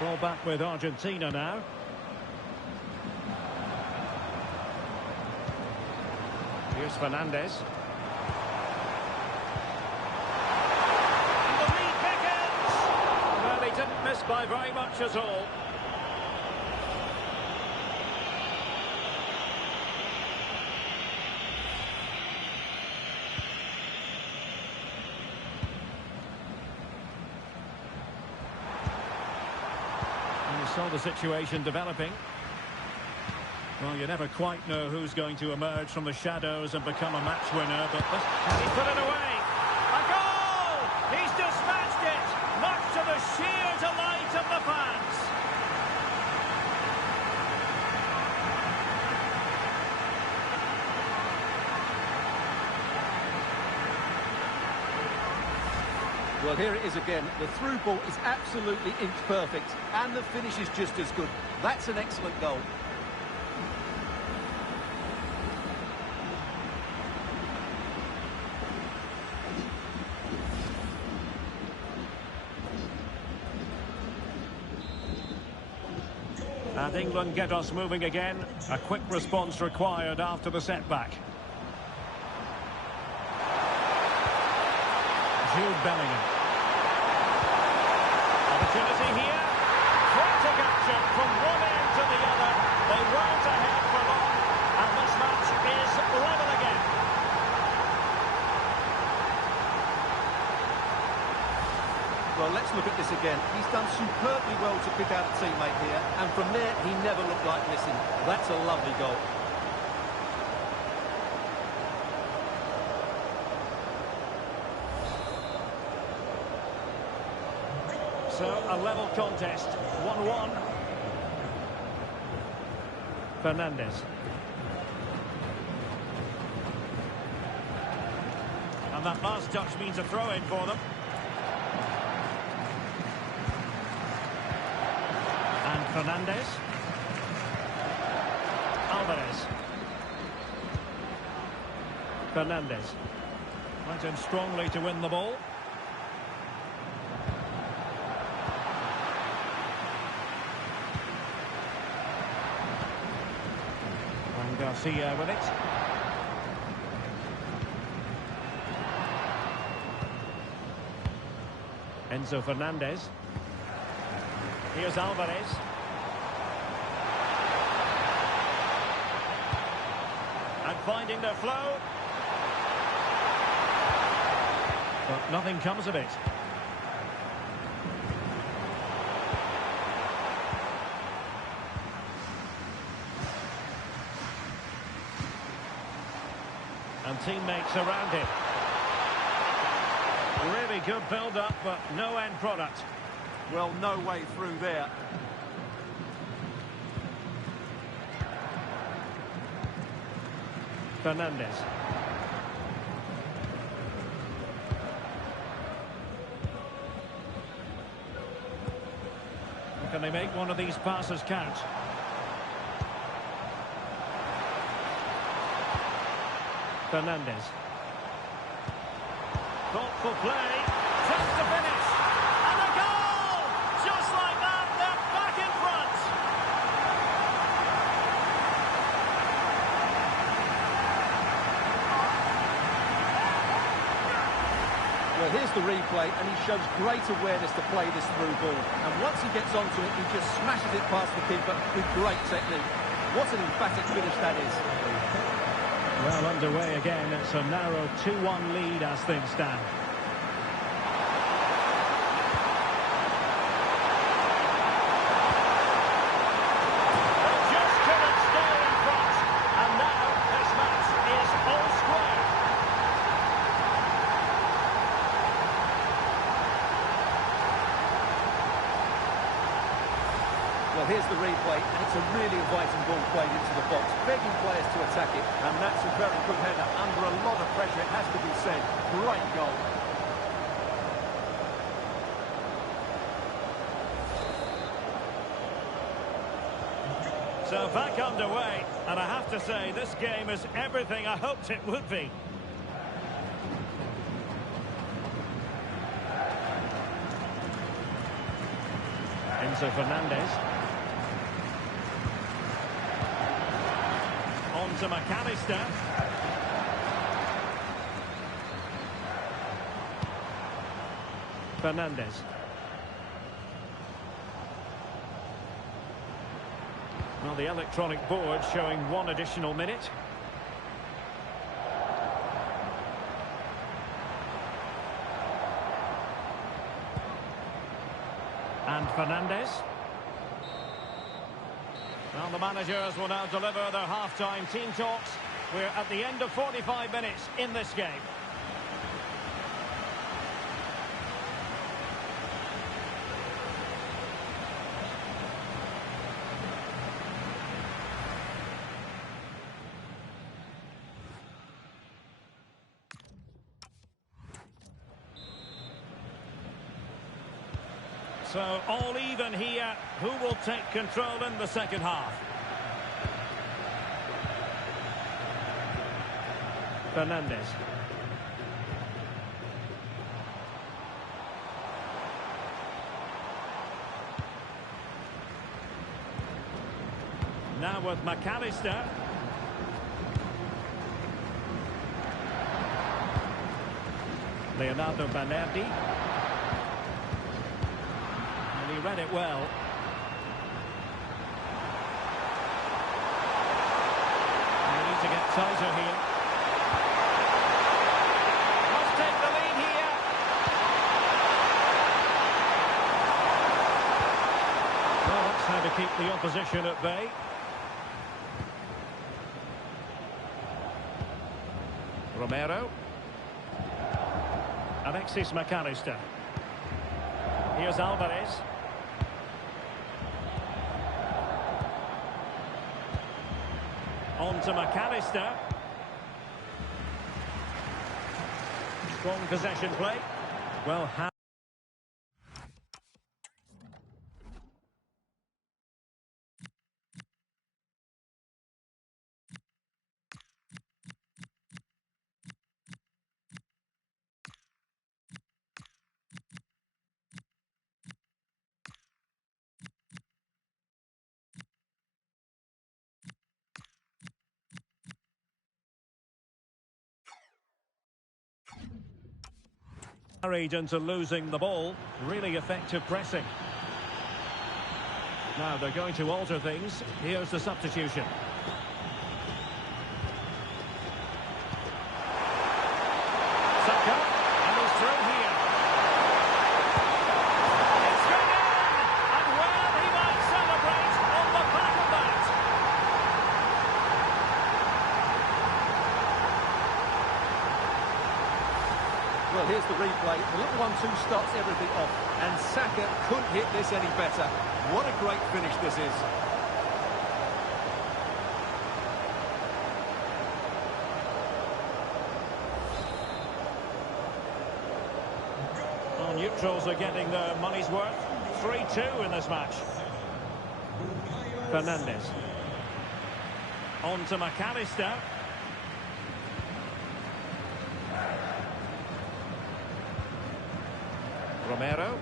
Ball back with Argentina now. Here's Fernandez. Didn't miss by very much at all. And you saw the situation developing. Well, you never quite know who's going to emerge from the shadows and become a match winner, but can he put it away? A goal! He's dispatched it, much to the sheer delight of the fans. Well, here it is again. The through ball is absolutely inch perfect, and the finish is just as good. That's an excellent goal. And England get us moving again. A quick response required after the setback. Jude Bellingham. Opportunity here. Frantic action from one end to the other. They weren't ahead for long, and this match is level again. Well, let's look at this again. He's done superbly well to pick out a teammate here, and from there, he never looked like missing. That's a lovely goal. So, a level contest, 1-1. Fernandez. And that last touch means a throw-in for them. And Fernandez. Alvarez. Fernandez. Went in strongly to win the ball. And Garcia with it. Enzo Fernandez. Here's Alvarez. And finding their flow. But nothing comes of it. teammates around him. Really good build-up, but no end product. Well, no way through there. Fernandez. Can they make one of these passes count? Fernandez. Thoughtful play. Just to finish. And a goal! Just like that, they're back in front. Well, here's the replay, and he shows great awareness to play this through ball. And once he gets onto it, he just smashes it past the keeper with great technique. What an emphatic finish that is. Well, underway again. It's a narrow 2-1 lead as things stand. They just couldn't stay in front. And now this match is all square. Well, here's the replay, and it's a really inviting ball played into the box, begging players to attack it, and that's a very good header under a lot of pressure, it has to be said. Great goal. So back underway, and I have to say, this game is everything I hoped it would be. Enzo Fernandez. On to McAllister. Fernandez. Well, the electronic board showing one additional minute. And Fernandez. Well, the managers will now deliver their half-time team talks. We're at the end of 45 minutes in this game. So, all even here. Who will take control in the second half? Fernandez. Now with McAllister. Leonardo Balerdi. He read it well. They need to get tighter here. Must take the lead here. Well, that's how to keep the opposition at bay. Romero. Alexis McAllister. Here's Alvarez. On to McAllister. Strong possession play. Well, carried into losing the ball. Really effective pressing. Now they're going to alter things. Here's the substitution. Saka, and he's through here. It's gone in! And well, he might celebrate on the back of that. Well, here's the replay. The little 1-2 starts everything off, and Saka couldn't hit this any better. What a great finish this is. Well, neutrals are getting their money's worth. 3-2 in this match. Fernandes. On to McAllister. Romero.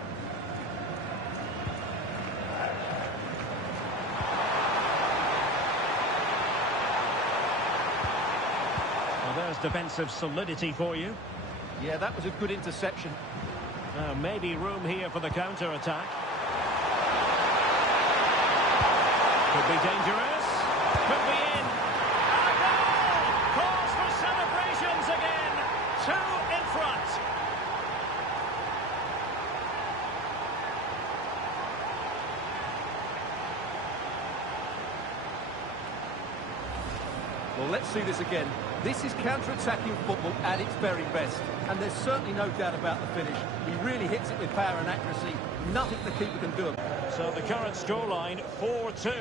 Well, there's defensive solidity for you. Yeah, that was a good interception. Maybe room here for the counter-attack. Could be dangerous. Could be in. A goal! Calls for celebrations again. 2 in front. Well, let's see this again. This is counter-attacking football at its very best. And there's certainly no doubt about the finish. He really hits it with power and accuracy. Nothing the keeper can do. So the current scoreline, 4-2.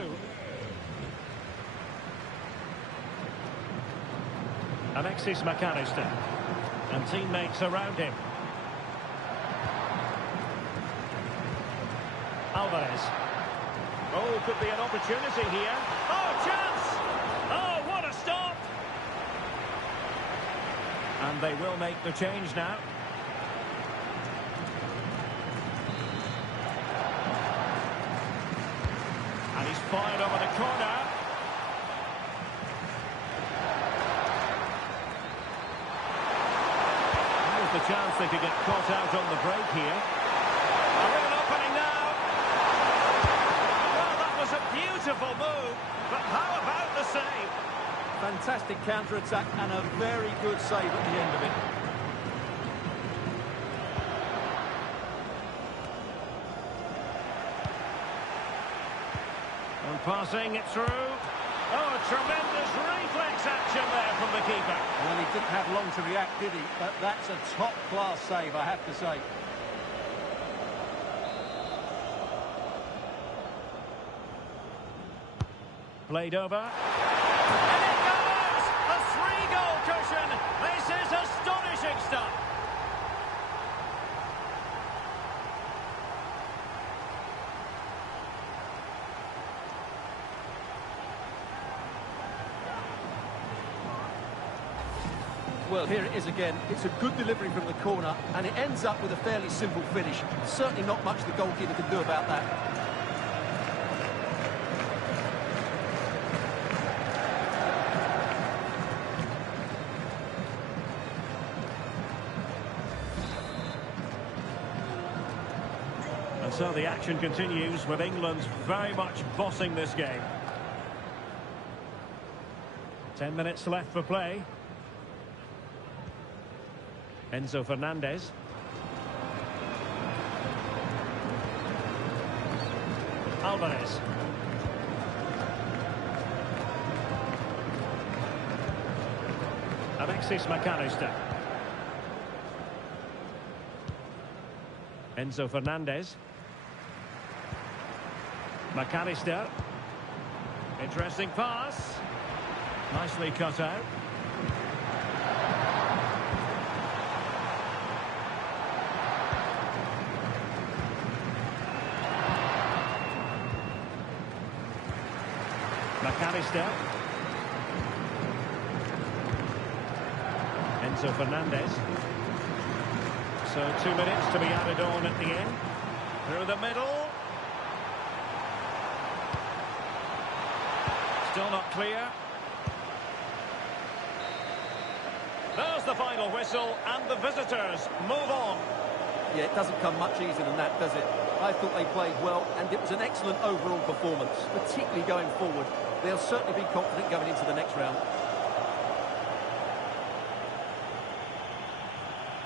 Alexis McAllister. And teammates around him. Alvarez. Oh, could be an opportunity here. Oh, chance! Oh, what a stop! And they will make the change now. And he's fired over the corner. Here's the chance they could get caught out on the break here. A real opening now. Well, that was a beautiful move, but how about the save? Fantastic counter-attack and a very good save at the end of it. And passing it through. Oh, tremendous reflex action there from the keeper. Well, he didn't have long to react, did he? But that's a top-class save, I have to say. Played over. And it goes! A 3-goal cushion! This is astonishing stuff! Well, here it is again. It's a good delivery from the corner, and it ends up with a fairly simple finish. Certainly not much the goalkeeper can do about that. And so the action continues with England very much bossing this game. 10 minutes left for play. Enzo Fernandez. Alvarez. Alexis McAllister. Enzo Fernandez. McAllister. Interesting pass. Nicely cut out. McAllister. Enzo Fernandez. So 2 minutes to be added on at the end. Through the middle. Still not clear. There's the final whistle, and the visitors move on. Yeah, it doesn't come much easier than that, does it? I thought they played well, and it was an excellent overall performance, particularly going forward. They'll certainly be confident going into the next round.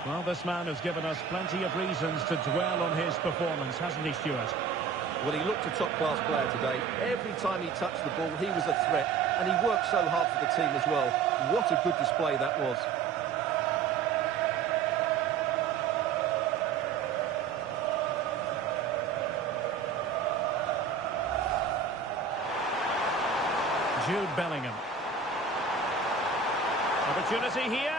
Well, this man has given us plenty of reasons to dwell on his performance, hasn't he, Stuart? Well, he looked a top-class player today. Every time he touched the ball, he was a threat, and he worked so hard for the team as well. What a good display that was. Jude Bellingham. Opportunity here.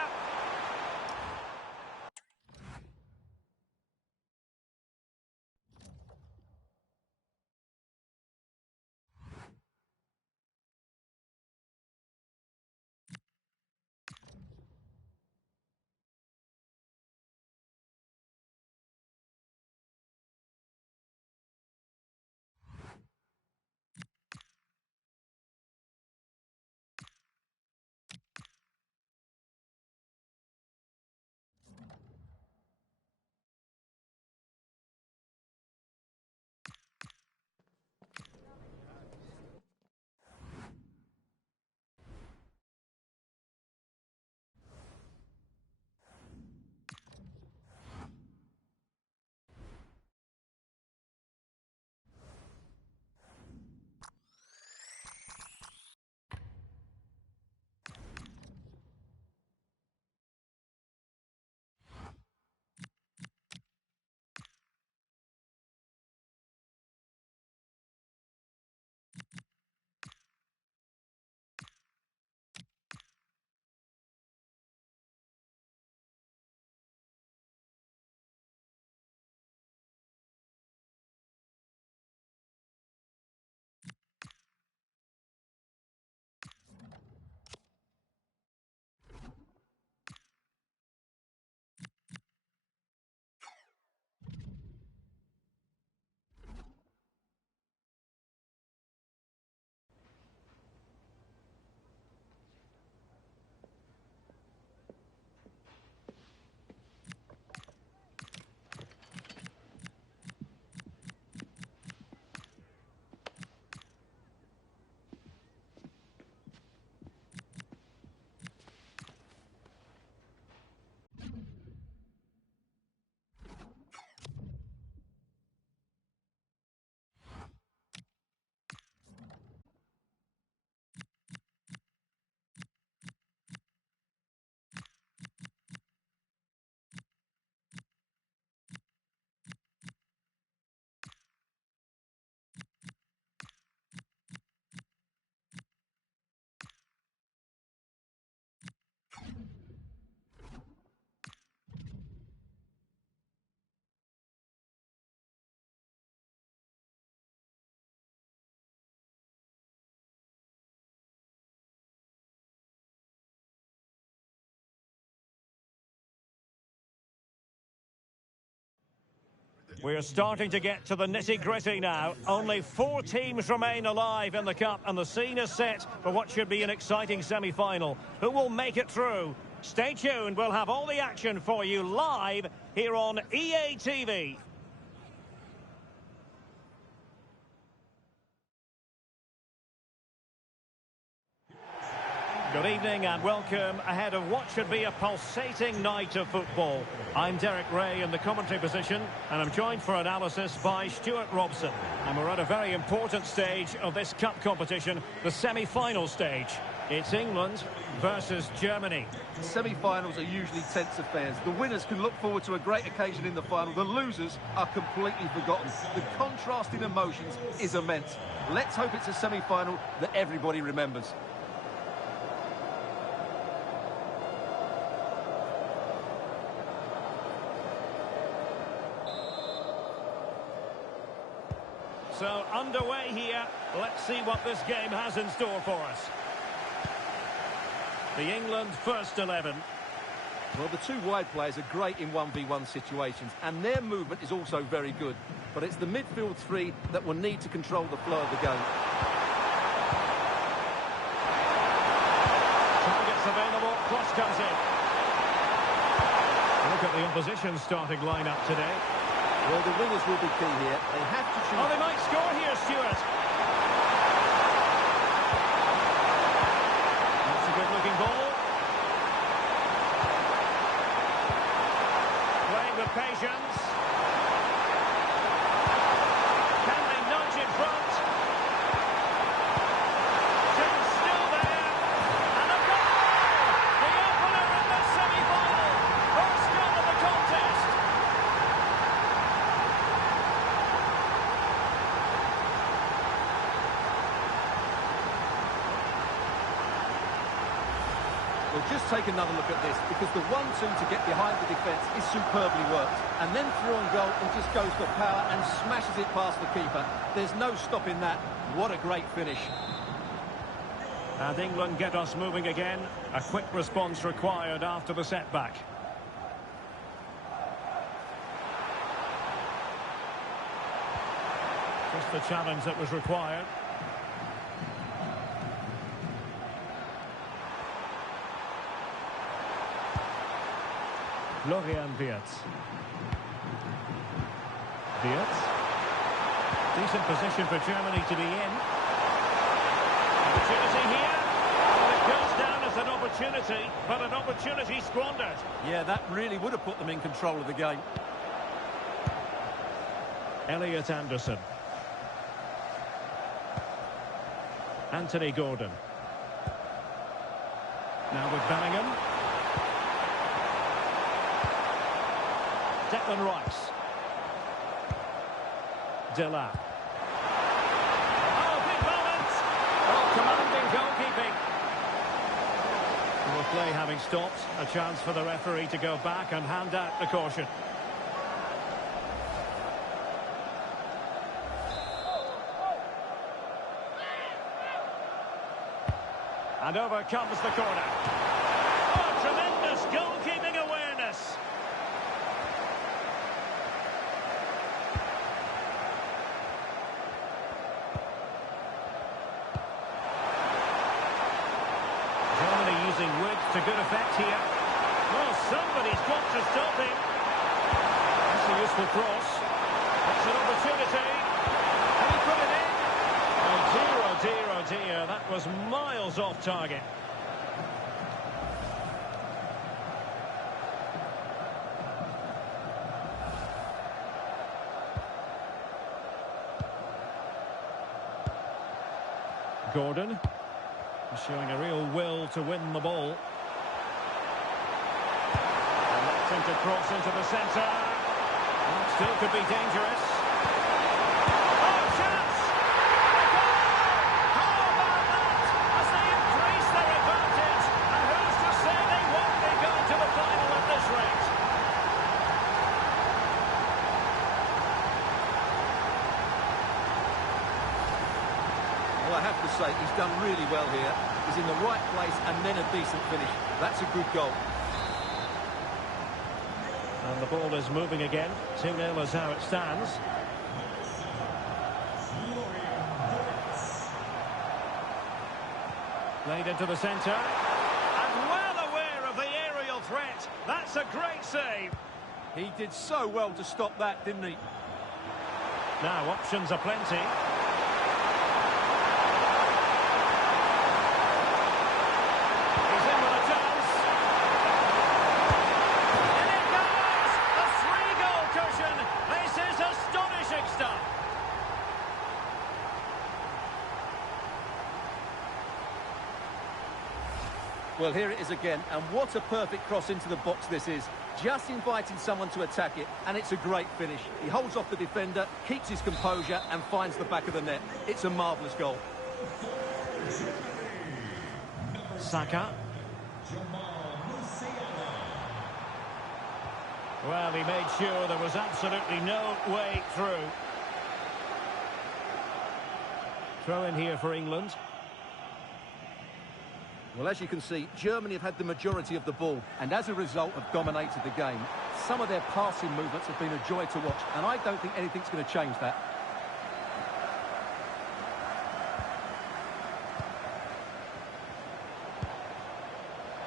We're starting to get to the nitty-gritty now. Only 4 teams remain alive in the Cup, and the scene is set for what should be an exciting semi-final. Who will make it through? Stay tuned. We'll have all the action for you live here on EA TV. Good evening and welcome ahead of what should be a pulsating night of football. I'm Derek Ray in the commentary position, and I'm joined for analysis by Stuart Robson. And we're at a very important stage of this cup competition, the semi-final stage. It's England versus Germany. Semi-finals are usually tense affairs. The winners can look forward to a great occasion in the final. The losers are completely forgotten. The contrast in emotions is immense. Let's hope it's a semi-final that everybody remembers. So, underway here. Let's see what this game has in store for us. The England first 11. Well, the two wide players are great in 1v1 situations, and their movement is also very good. But it's the midfield three that will need to control the flow of the game. Targets available, cross comes in. Look at the opposition starting lineup today. Well, the wingers will be key here. They have to choose... Oh, they might score here, Stuart. That's a good-looking ball. Playing with patience. Can they nudge in front? Chance still there. And a goal! The opener in the semi-final. First goal of the contest. Well, just take another look at this, because the 1-2 to get behind the defence is superbly worked. And then through on goal, he just goes for power and smashes it past the keeper. There's no stopping that. What a great finish. And England get us moving again. A quick response required after the setback. Just the challenge that was required. Florian Wirtz. Wirtz. Decent position for Germany to be in. Opportunity here. Well, it goes down as an opportunity, but an opportunity squandered. Yeah, that really would have put them in control of the game. Elliot Anderson. Anthony Gordon. Now with Bellingham. Declan Rice. Delap. Oh, big moment! Oh, commanding goalkeeping. The play having stopped, a chance for the referee to go back and hand out the caution. And over comes the corner. Oh, tremendous goalkeeping awareness. Germany using width to good effect here. Well, somebody's got to stop him. That's a useful cross. That's an opportunity. Can he put it in? Oh dear, oh dear, oh dear. That was miles off target. Gordon showing a real will to win the ball. And left him to cross into the centre. That still could be dangerous. Oh, chance! How about that? As they increase their advantage. And who's to say they won't be going to the final at this rate? Well, I have to say, he's done really well here. He's in the right place and then a decent finish. That's a good goal. And the ball is moving again. 2-0 is how it stands. Played into the centre. And well aware of the aerial threat. That's a great save. He did so well to stop that, didn't he? Now, options are plenty. Well, here it is again, and what a perfect cross into the box this is. Just inviting someone to attack it, and it's a great finish. He holds off the defender, keeps his composure, and finds the back of the net. It's a marvellous goal. Saka. Well, he made sure there was absolutely no way through. Throw in here for England. Well, as you can see, Germany have had the majority of the ball and as a result have dominated the game. Some of their passing movements have been a joy to watch, and I don't think anything's going to change that.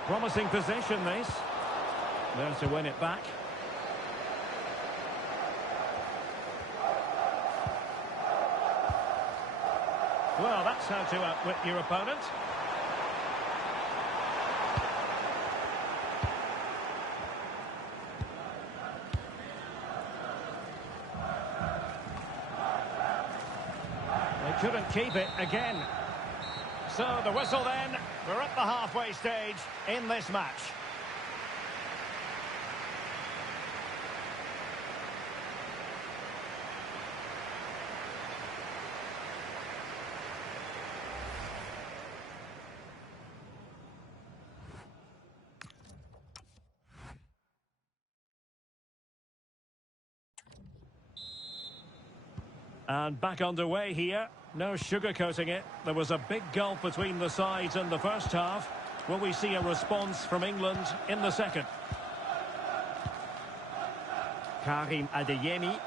Promising possession, this. There to win it back. Well, that's how to outwit your opponent. Couldn't keep it again. So the whistle then. We're at the halfway stage in this match. And back underway here. No sugarcoating it. There was a big gulf between the sides in the first half. Will we see a response from England in the second? Karim Adeyemi.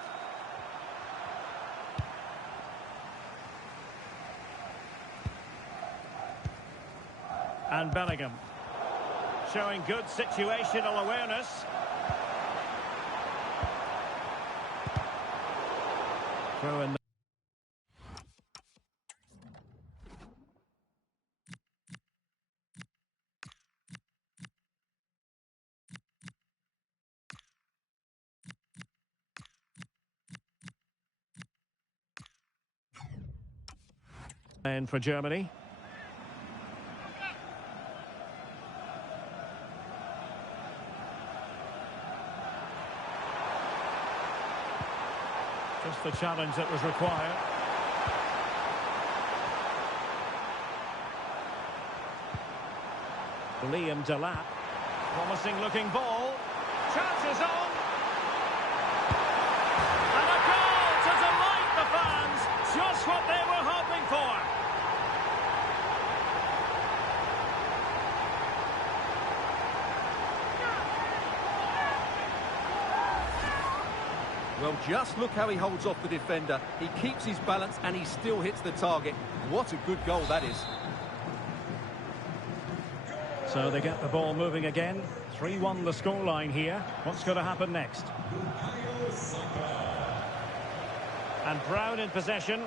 And Bellingham. Showing good situational awareness. Throw in. And for Germany. Just the challenge that was required. Liam Delap. Promising looking ball. Chances on. And a goal to delight the fans. Just what they were hoping for. Well, just look how he holds off the defender. He keeps his balance and he still hits the target. What a good goal that is. So they get the ball moving again. 3-1 the scoreline here. What's going to happen next? And Brown in possession.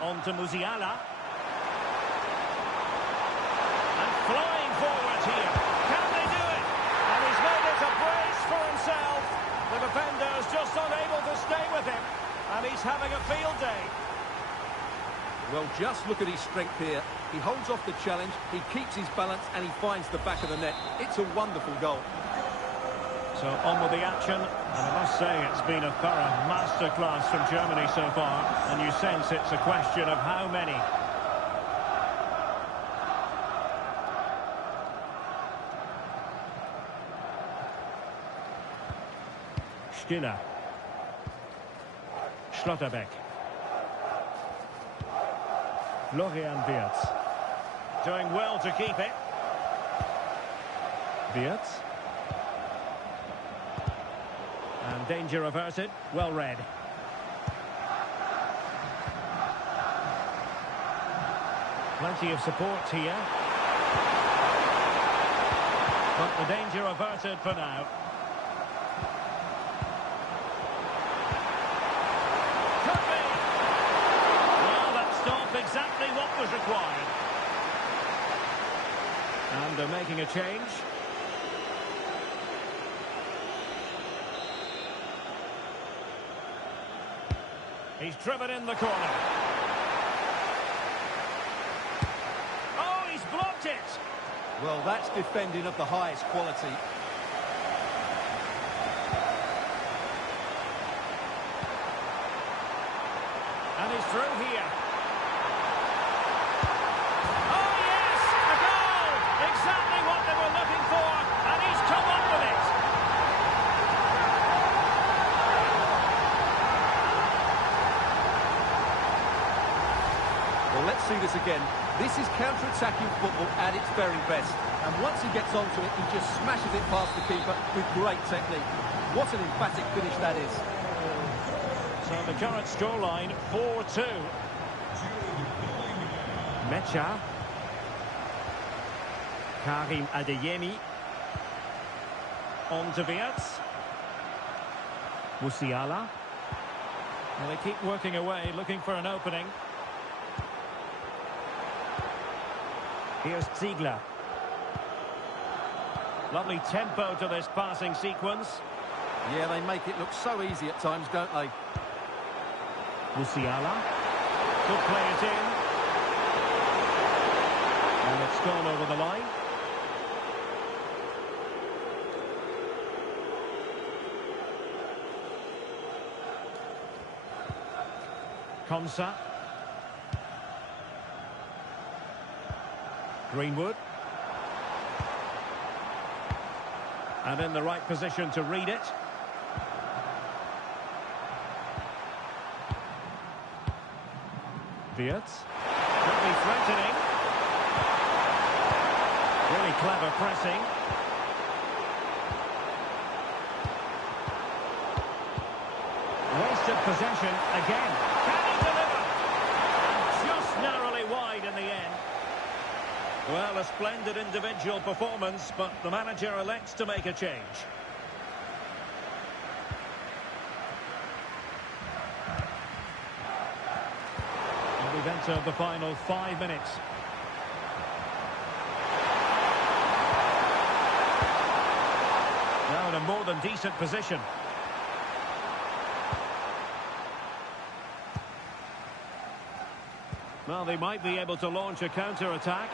On to Musiala. And flying forward here. Can they do it? And he's made it a brace for himself. The defender is just unable to stay with him. And he's having a field day. Well, just look at his strength here. He holds off the challenge, he keeps his balance, and he finds the back of the net. It's a wonderful goal. So on with the action, and I must say it's been a thorough masterclass from Germany so far, and you sense it's a question of how many. Stiller. Schlotterbeck. Florian Wirtz. Doing well to keep it. Wirtz. And danger averted. Well read. Plenty of support here. But the danger averted for now. Could be. Well, that stopped exactly what was required. And they're making a change. He's driven in the corner. Oh, he's blocked it! Well, that's defending of the highest quality. And he's through here. Oh, yes! A goal! Exactly what they were looking for, and he's come up with it. Well, let's see this again. This is counter-attacking football at its very best. And once he gets onto it, he just smashes it past the keeper with great technique. What an emphatic finish that is. So the current scoreline, 4-2. Mecha. Karim Adeyemi. On to Wirtz. Musiala. Well, they keep working away, looking for an opening. Here's Ziegler. Lovely tempo to this passing sequence. Yeah, they make it look so easy at times, don't they? Musiala. Could play it in. And it's gone over the line. Konsa. Greenwood. And in the right position to read it. Wirtz. Could be threatening. Really clever pressing. Wasted possession again. Can he deliver? And just narrowly wide in the end. Well, a splendid individual performance, but the manager elects to make a change. And we've entered the final 5 minutes. Now in a more than decent position. Well, they might be able to launch a counter-attack.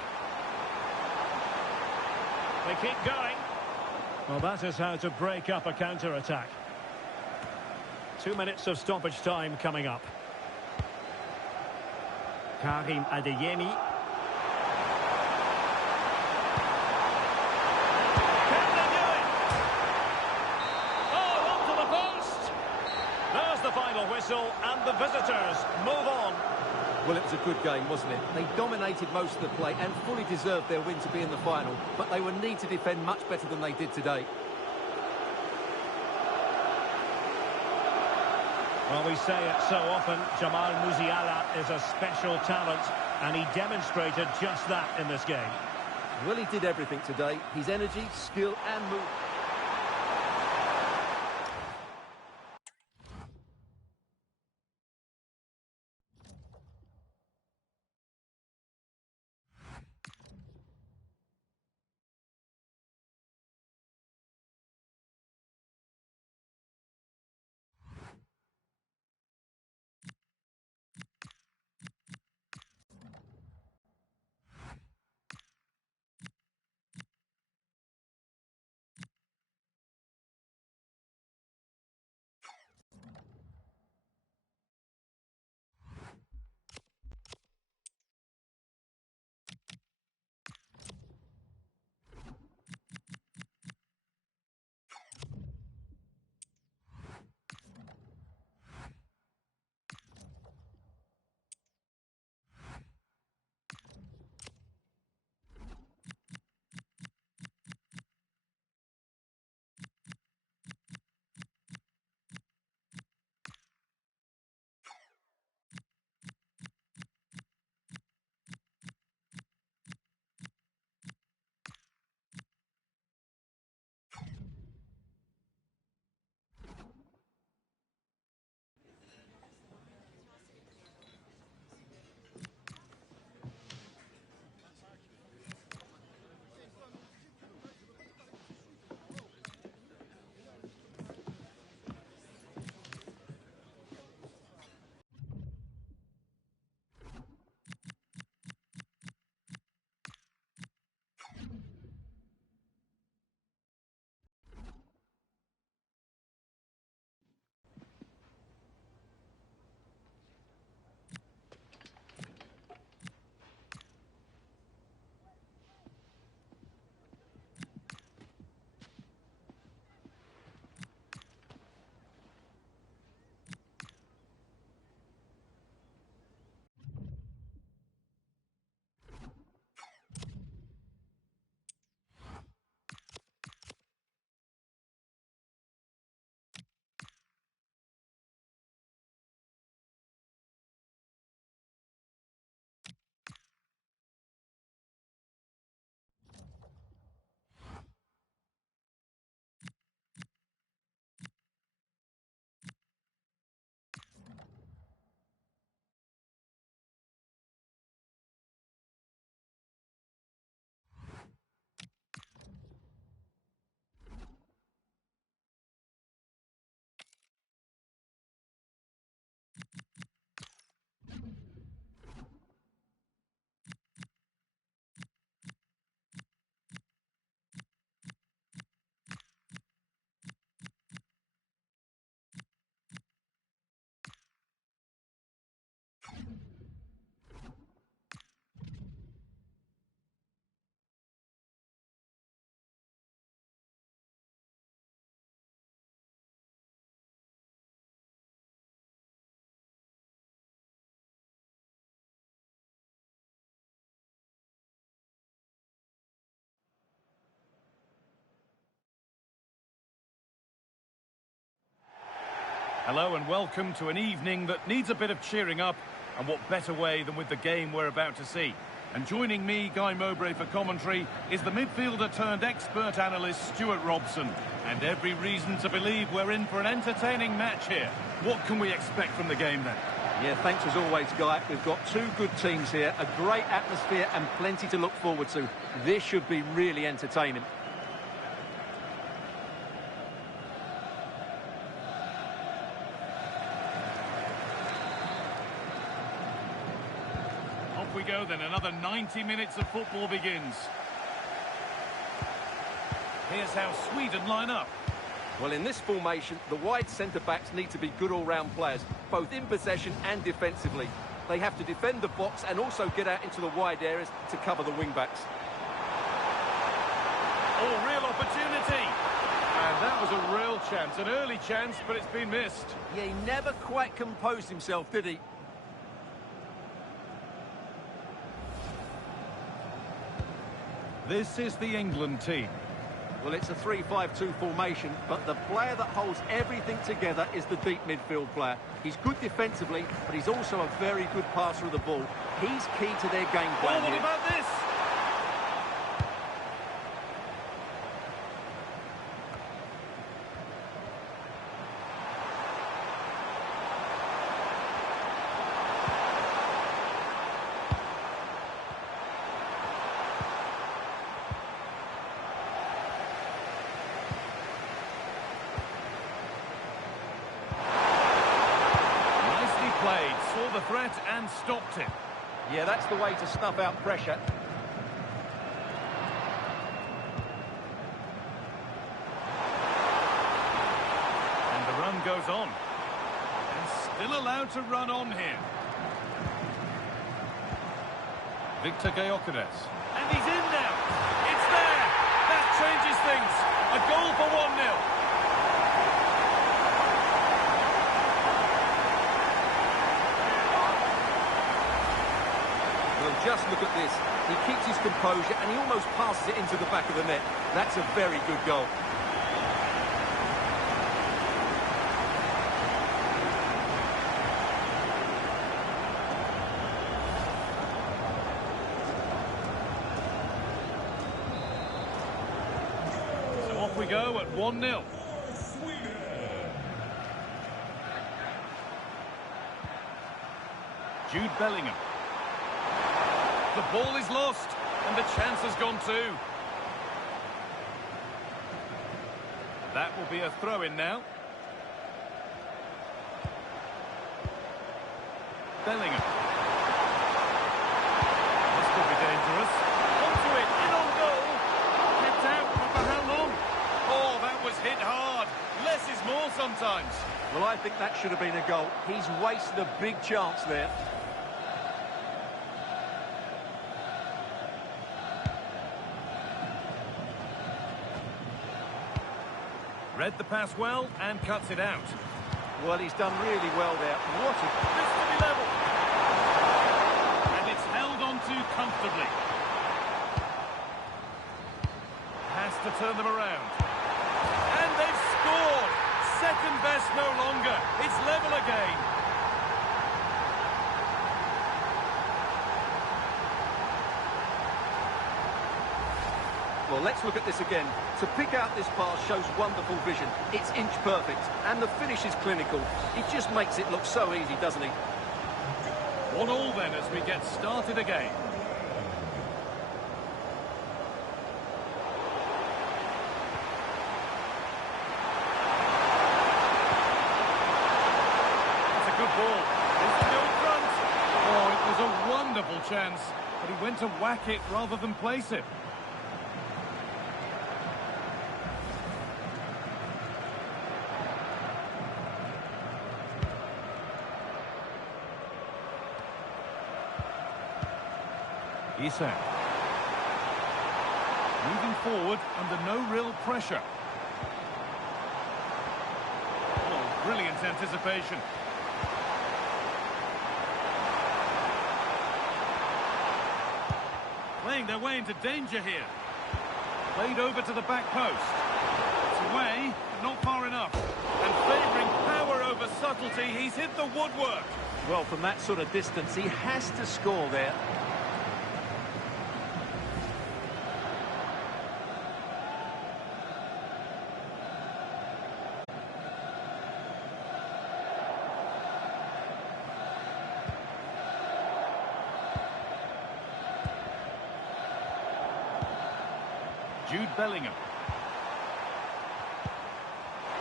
They keep going. Well, that is how to break up a counter-attack. 2 minutes of stoppage time coming up. Karim Adeyemi. Can they do it? Oh, onto the post! There's the final whistle, and the visitors move on. Well, it was a good game, wasn't it? They dominated most of the play and fully deserved their win to be in the final, but they will need to defend much better than they did today. Well, we say it so often, Jamal Musiala is a special talent, and he demonstrated just that in this game. Well, he did everything today. His energy, skill and move. Hello and welcome to an evening that needs a bit of cheering up, and what better way than with the game we're about to see. And joining me, Guy Mowbray, for commentary is the midfielder turned expert analyst Stuart Robson. And every reason to believe we're in for an entertaining match here. What can we expect from the game then? Yeah, thanks as always, Guy. We've got two good teams here, a great atmosphere and plenty to look forward to. This should be really entertaining. Off we go then, another 90 minutes of football begins. Here's how Sweden line up. Well, in this formation, the wide centre-backs need to be good all-round players, both in possession and defensively. They have to defend the box and also get out into the wide areas to cover the wing-backs. Oh, real opportunity! And that was a real chance, an early chance, but it's been missed. Yeah, he never quite composed himself, did he? This is the England team. Well, it's a 3-5-2 formation, but the player that holds everything together is the deep midfield player. He's good defensively, but he's also a very good passer of the ball. He's key to their game plan. Oh, what about this? Played, saw the threat and stopped it. Yeah, that's the way to snuff out pressure. And the run goes on. And still allowed to run on here. Victor Gyökeres. And he's in now. It's there. That changes things. A goal for 1-0. Just look at this. He keeps his composure and he almost passes it into the back of the net. That's a very good goal. So off we go at 1-0. Jude Bellingham. The ball is lost, and the chance has gone too. That will be a throw-in now. Bellingham. This could be dangerous. Onto it, in on goal. Kept out, but for how long? Oh, that was hit hard. Less is more sometimes. Well, I think that should have been a goal. He's wasted a big chance there. Read the pass well and cuts it out. Well, he's done really well there. What a... This to be level. And it's held on to comfortably. Has to turn them around. And they've scored. Second best no longer. It's level again. Well, let's look at this again. To pick out this pass shows wonderful vision. It's inch perfect, and the finish is clinical. It just makes it look so easy, doesn't he? 1-1 then as we get started again. That's a good ball. This to go in front. Oh, it was a wonderful chance, but he went to whack it rather than place it. Isak. Moving forward under no real pressure. Oh, brilliant anticipation. Playing their way into danger here. Played over to the back post. It's away, but not far enough. And favouring power over subtlety, he's hit the woodwork. Well, from that sort of distance, he has to score there. Jude Bellingham.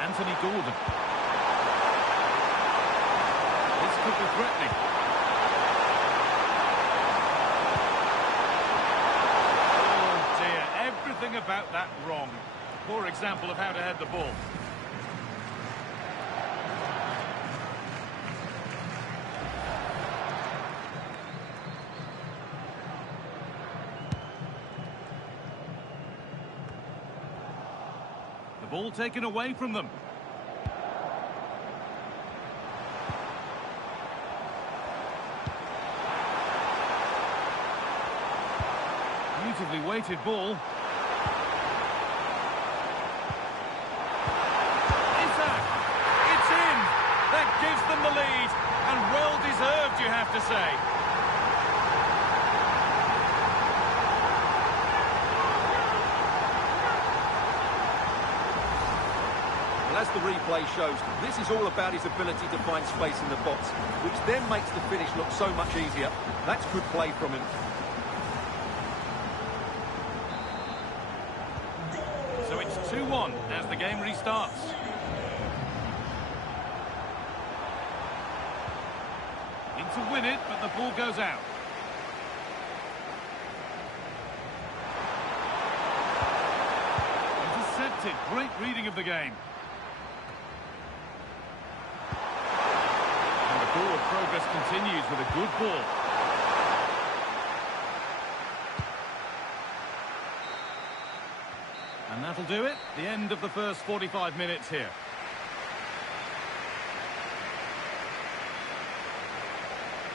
Anthony Gordon. This could be threatening. Oh dear, everything about that wrong. Poor example of how to head the ball. Ball taken away from them. Beautifully weighted ball. Isaac! It's in! That gives them the lead. And well deserved, you have to say. As the replay shows, this is all about his ability to find space in the box, which then makes the finish look so much easier. That's good play from him. So it's 2-1 as the game restarts. In to win it, but the ball goes out. Intercepted. Great reading of the game. Forward progress continues with a good ball. And that'll do it. The end of the first 45 minutes here.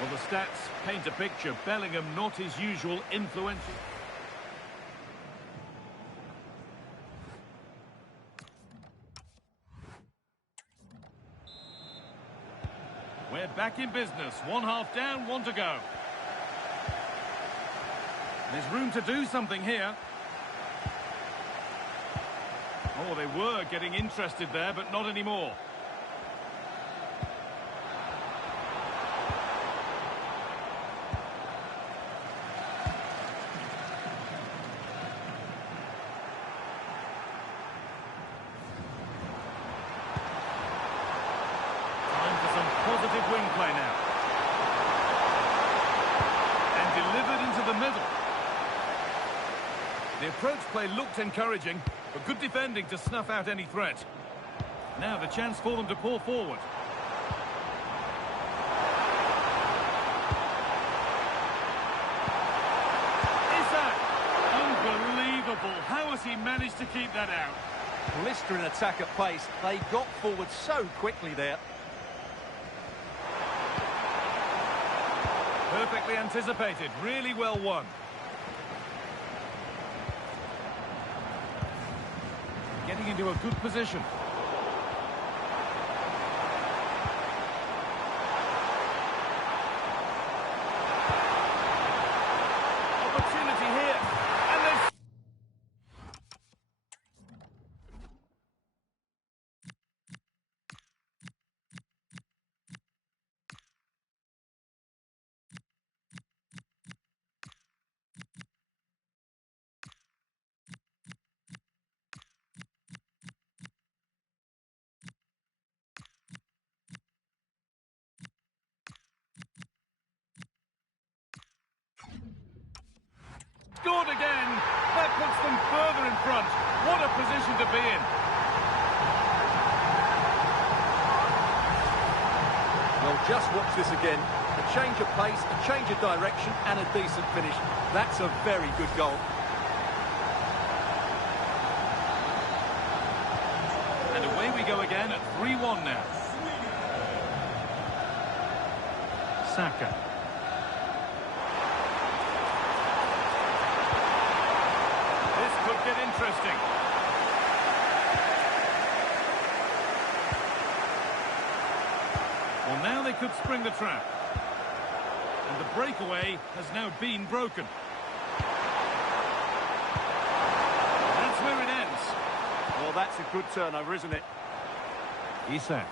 Well, the stats paint a picture. Bellingham not his usual influential. We're back in business. One half down, one to go. There's room to do something here. Oh, they were getting interested there, but not anymore. Positive wing play now. And delivered into the middle. The approach play looked encouraging, but good defending to snuff out any threat. Now the chance for them to pour forward. Isaac! Unbelievable. How has he managed to keep that out? Blistering attack at pace. They got forward so quickly there. Perfectly anticipated, really well won. Getting into a good position. Opportunity here. And they've... Scored again. That puts them further in front. What a position to be in. Well, just watch this again. A change of pace, a change of direction, and a decent finish. That's a very good goal. And away we go again at 3-1 now. Saka. This could get interesting. Well, now they could spring the trap. And the breakaway has now been broken. That's where it ends. Well, that's a good turnover, isn't it? Isak.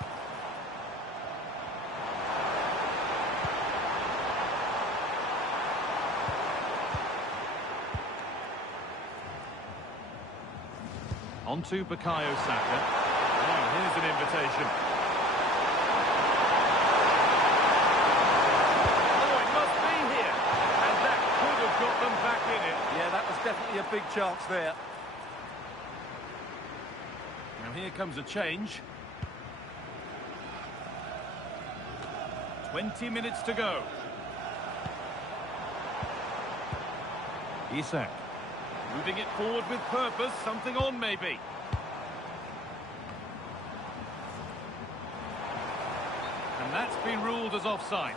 On to Bukayo Saka. Now, here's an invitation. Oh, it must be here. And that could have got them back in it. Yeah, that was definitely a big chance there. Now, here comes a change. 20 minutes to go. Isak. Moving it forward with purpose, something on maybe. And that's been ruled as offside.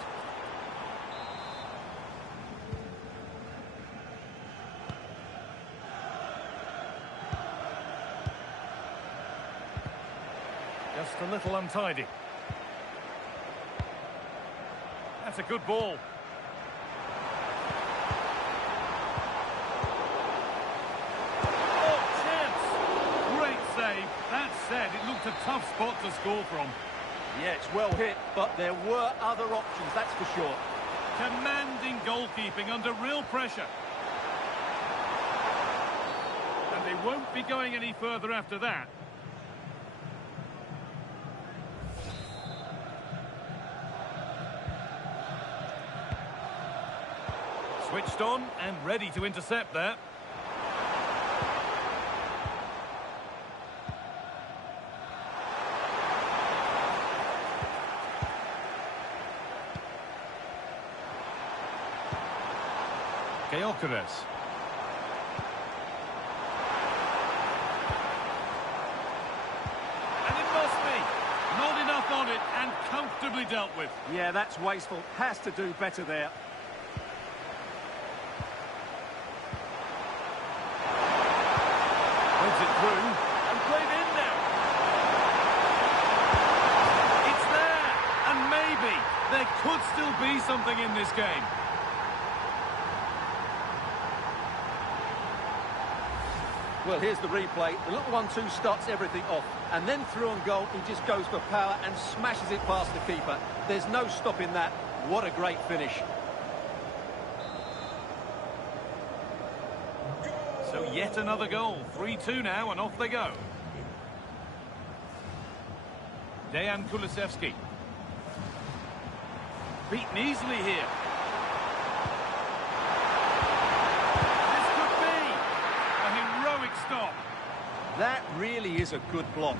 Just a little untidy. That's a good ball. That said, it looked a tough spot to score from. Yeah, it's well hit, but there were other options, that's for sure. Commanding goalkeeping under real pressure. And they won't be going any further after that. Switched on and ready to intercept there. Gyökeres. And it must be. Not enough on it and comfortably dealt with. Yeah, that's wasteful. Has to do better there. Puts it through and played in now. It's there. And maybe there could still be something in this game. Well, here's the replay. The little 1-2 starts everything off. And then through on goal, he just goes for power and smashes it past the keeper. There's no stopping that. What a great finish. So yet another goal. 3-2 now, and off they go. Dejan Kulusevski. Beaten easily here. Stop. That really is a good block.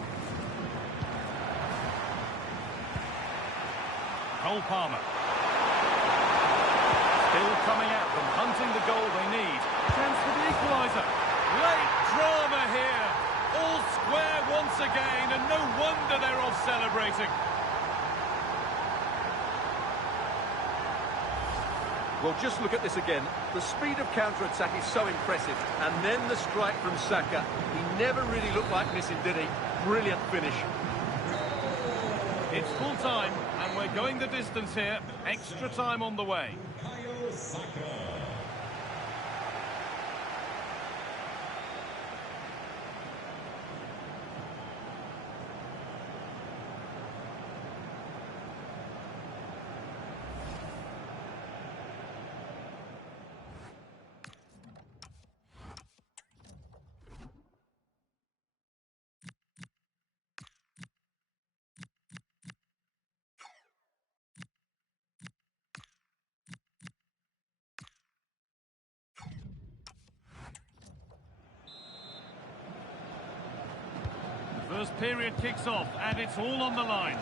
Cole Palmer. Still coming at them, hunting the goal they need. Chance for the equaliser. Late drama here. All square once again, and no wonder they're off celebrating. Well, just look at this again. The speed of counter-attack is so impressive. And then the strike from Saka. He never really looked like missing, did he? Brilliant finish. It's full time, and we're going the distance here. Extra time on the way. First period kicks off, and it's all on the line.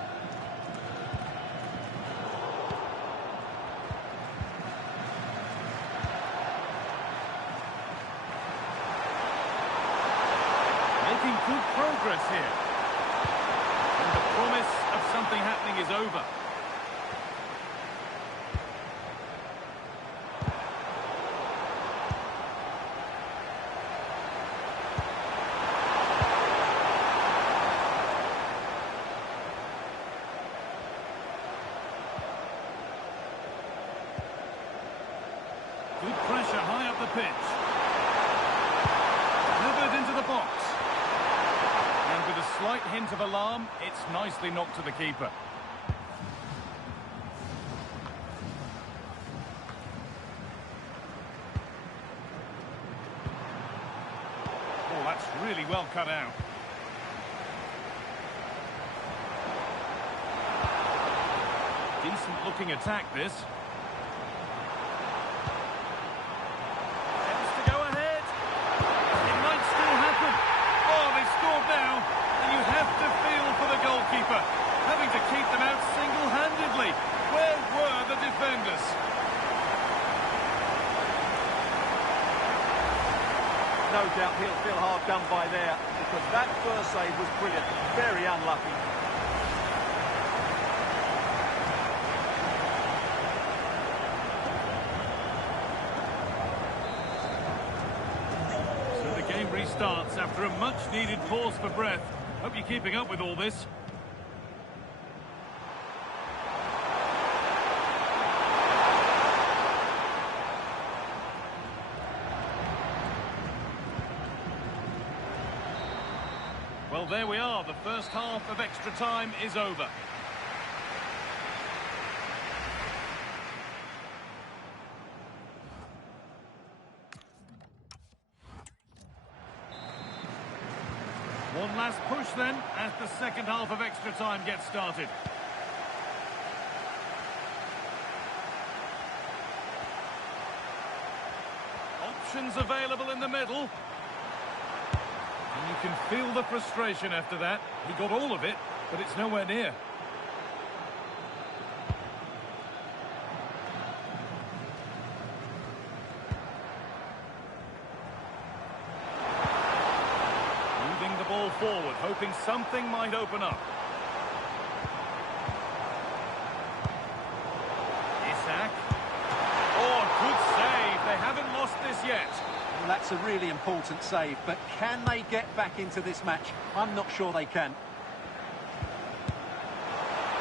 Making good progress here. And the promise of something happening is over. Good pressure high up the pitch. Delivered into the box. And with a slight hint of alarm, it's nicely knocked to the keeper. Oh, that's really well cut out. Decent looking attack, this. Tends to go ahead. It might still happen. Oh, they've scored now. And you have to feel for the goalkeeper, having to keep them out single-handedly. Where were the defenders? No doubt he'll feel hard done by there, because that first save was brilliant. Very unlucky. Restarts after a much-needed pause for breath. Hope you're keeping up with all this. Well, there we are. The first half of extra time is over. One last push then, as the second half of extra time gets started. Options available in the middle. And you can feel the frustration after that. He got all of it, but it's nowhere near. Forward, hoping something might open up. Isak. Oh, good save. They haven't lost this yet. Well, that's a really important save, but can they get back into this match? I'm not sure they can.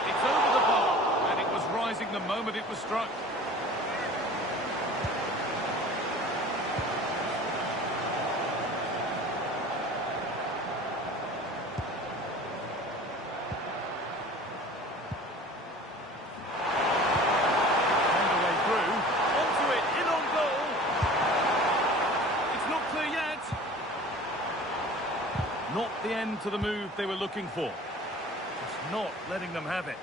It's over the bar, and it was rising the moment it was struck. Not the end to the move they were looking for. Just not letting them have it.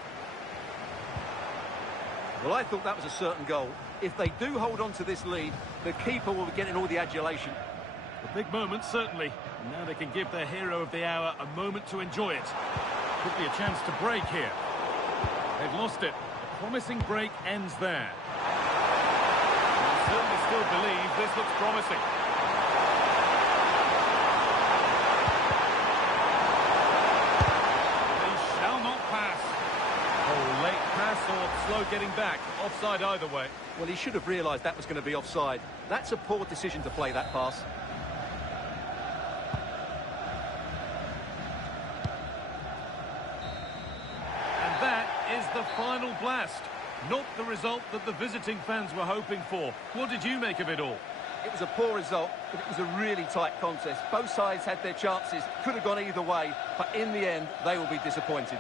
Well, I thought that was a certain goal. If they do hold on to this lead, the keeper will be getting all the adulation. A big moment, certainly. And now they can give their hero of the hour a moment to enjoy it. Could be a chance to break here. They've lost it. A promising break ends there. I certainly still believe this looks promising. Or slow getting back. Offside either way. Well, he should have realised that was going to be offside. That's a poor decision to play that pass. And that is the final blast. Not the result that the visiting fans were hoping for. What did you make of it all? It was a poor result, but it was a really tight contest. Both sides had their chances, could have gone either way, but in the end, they will be disappointed.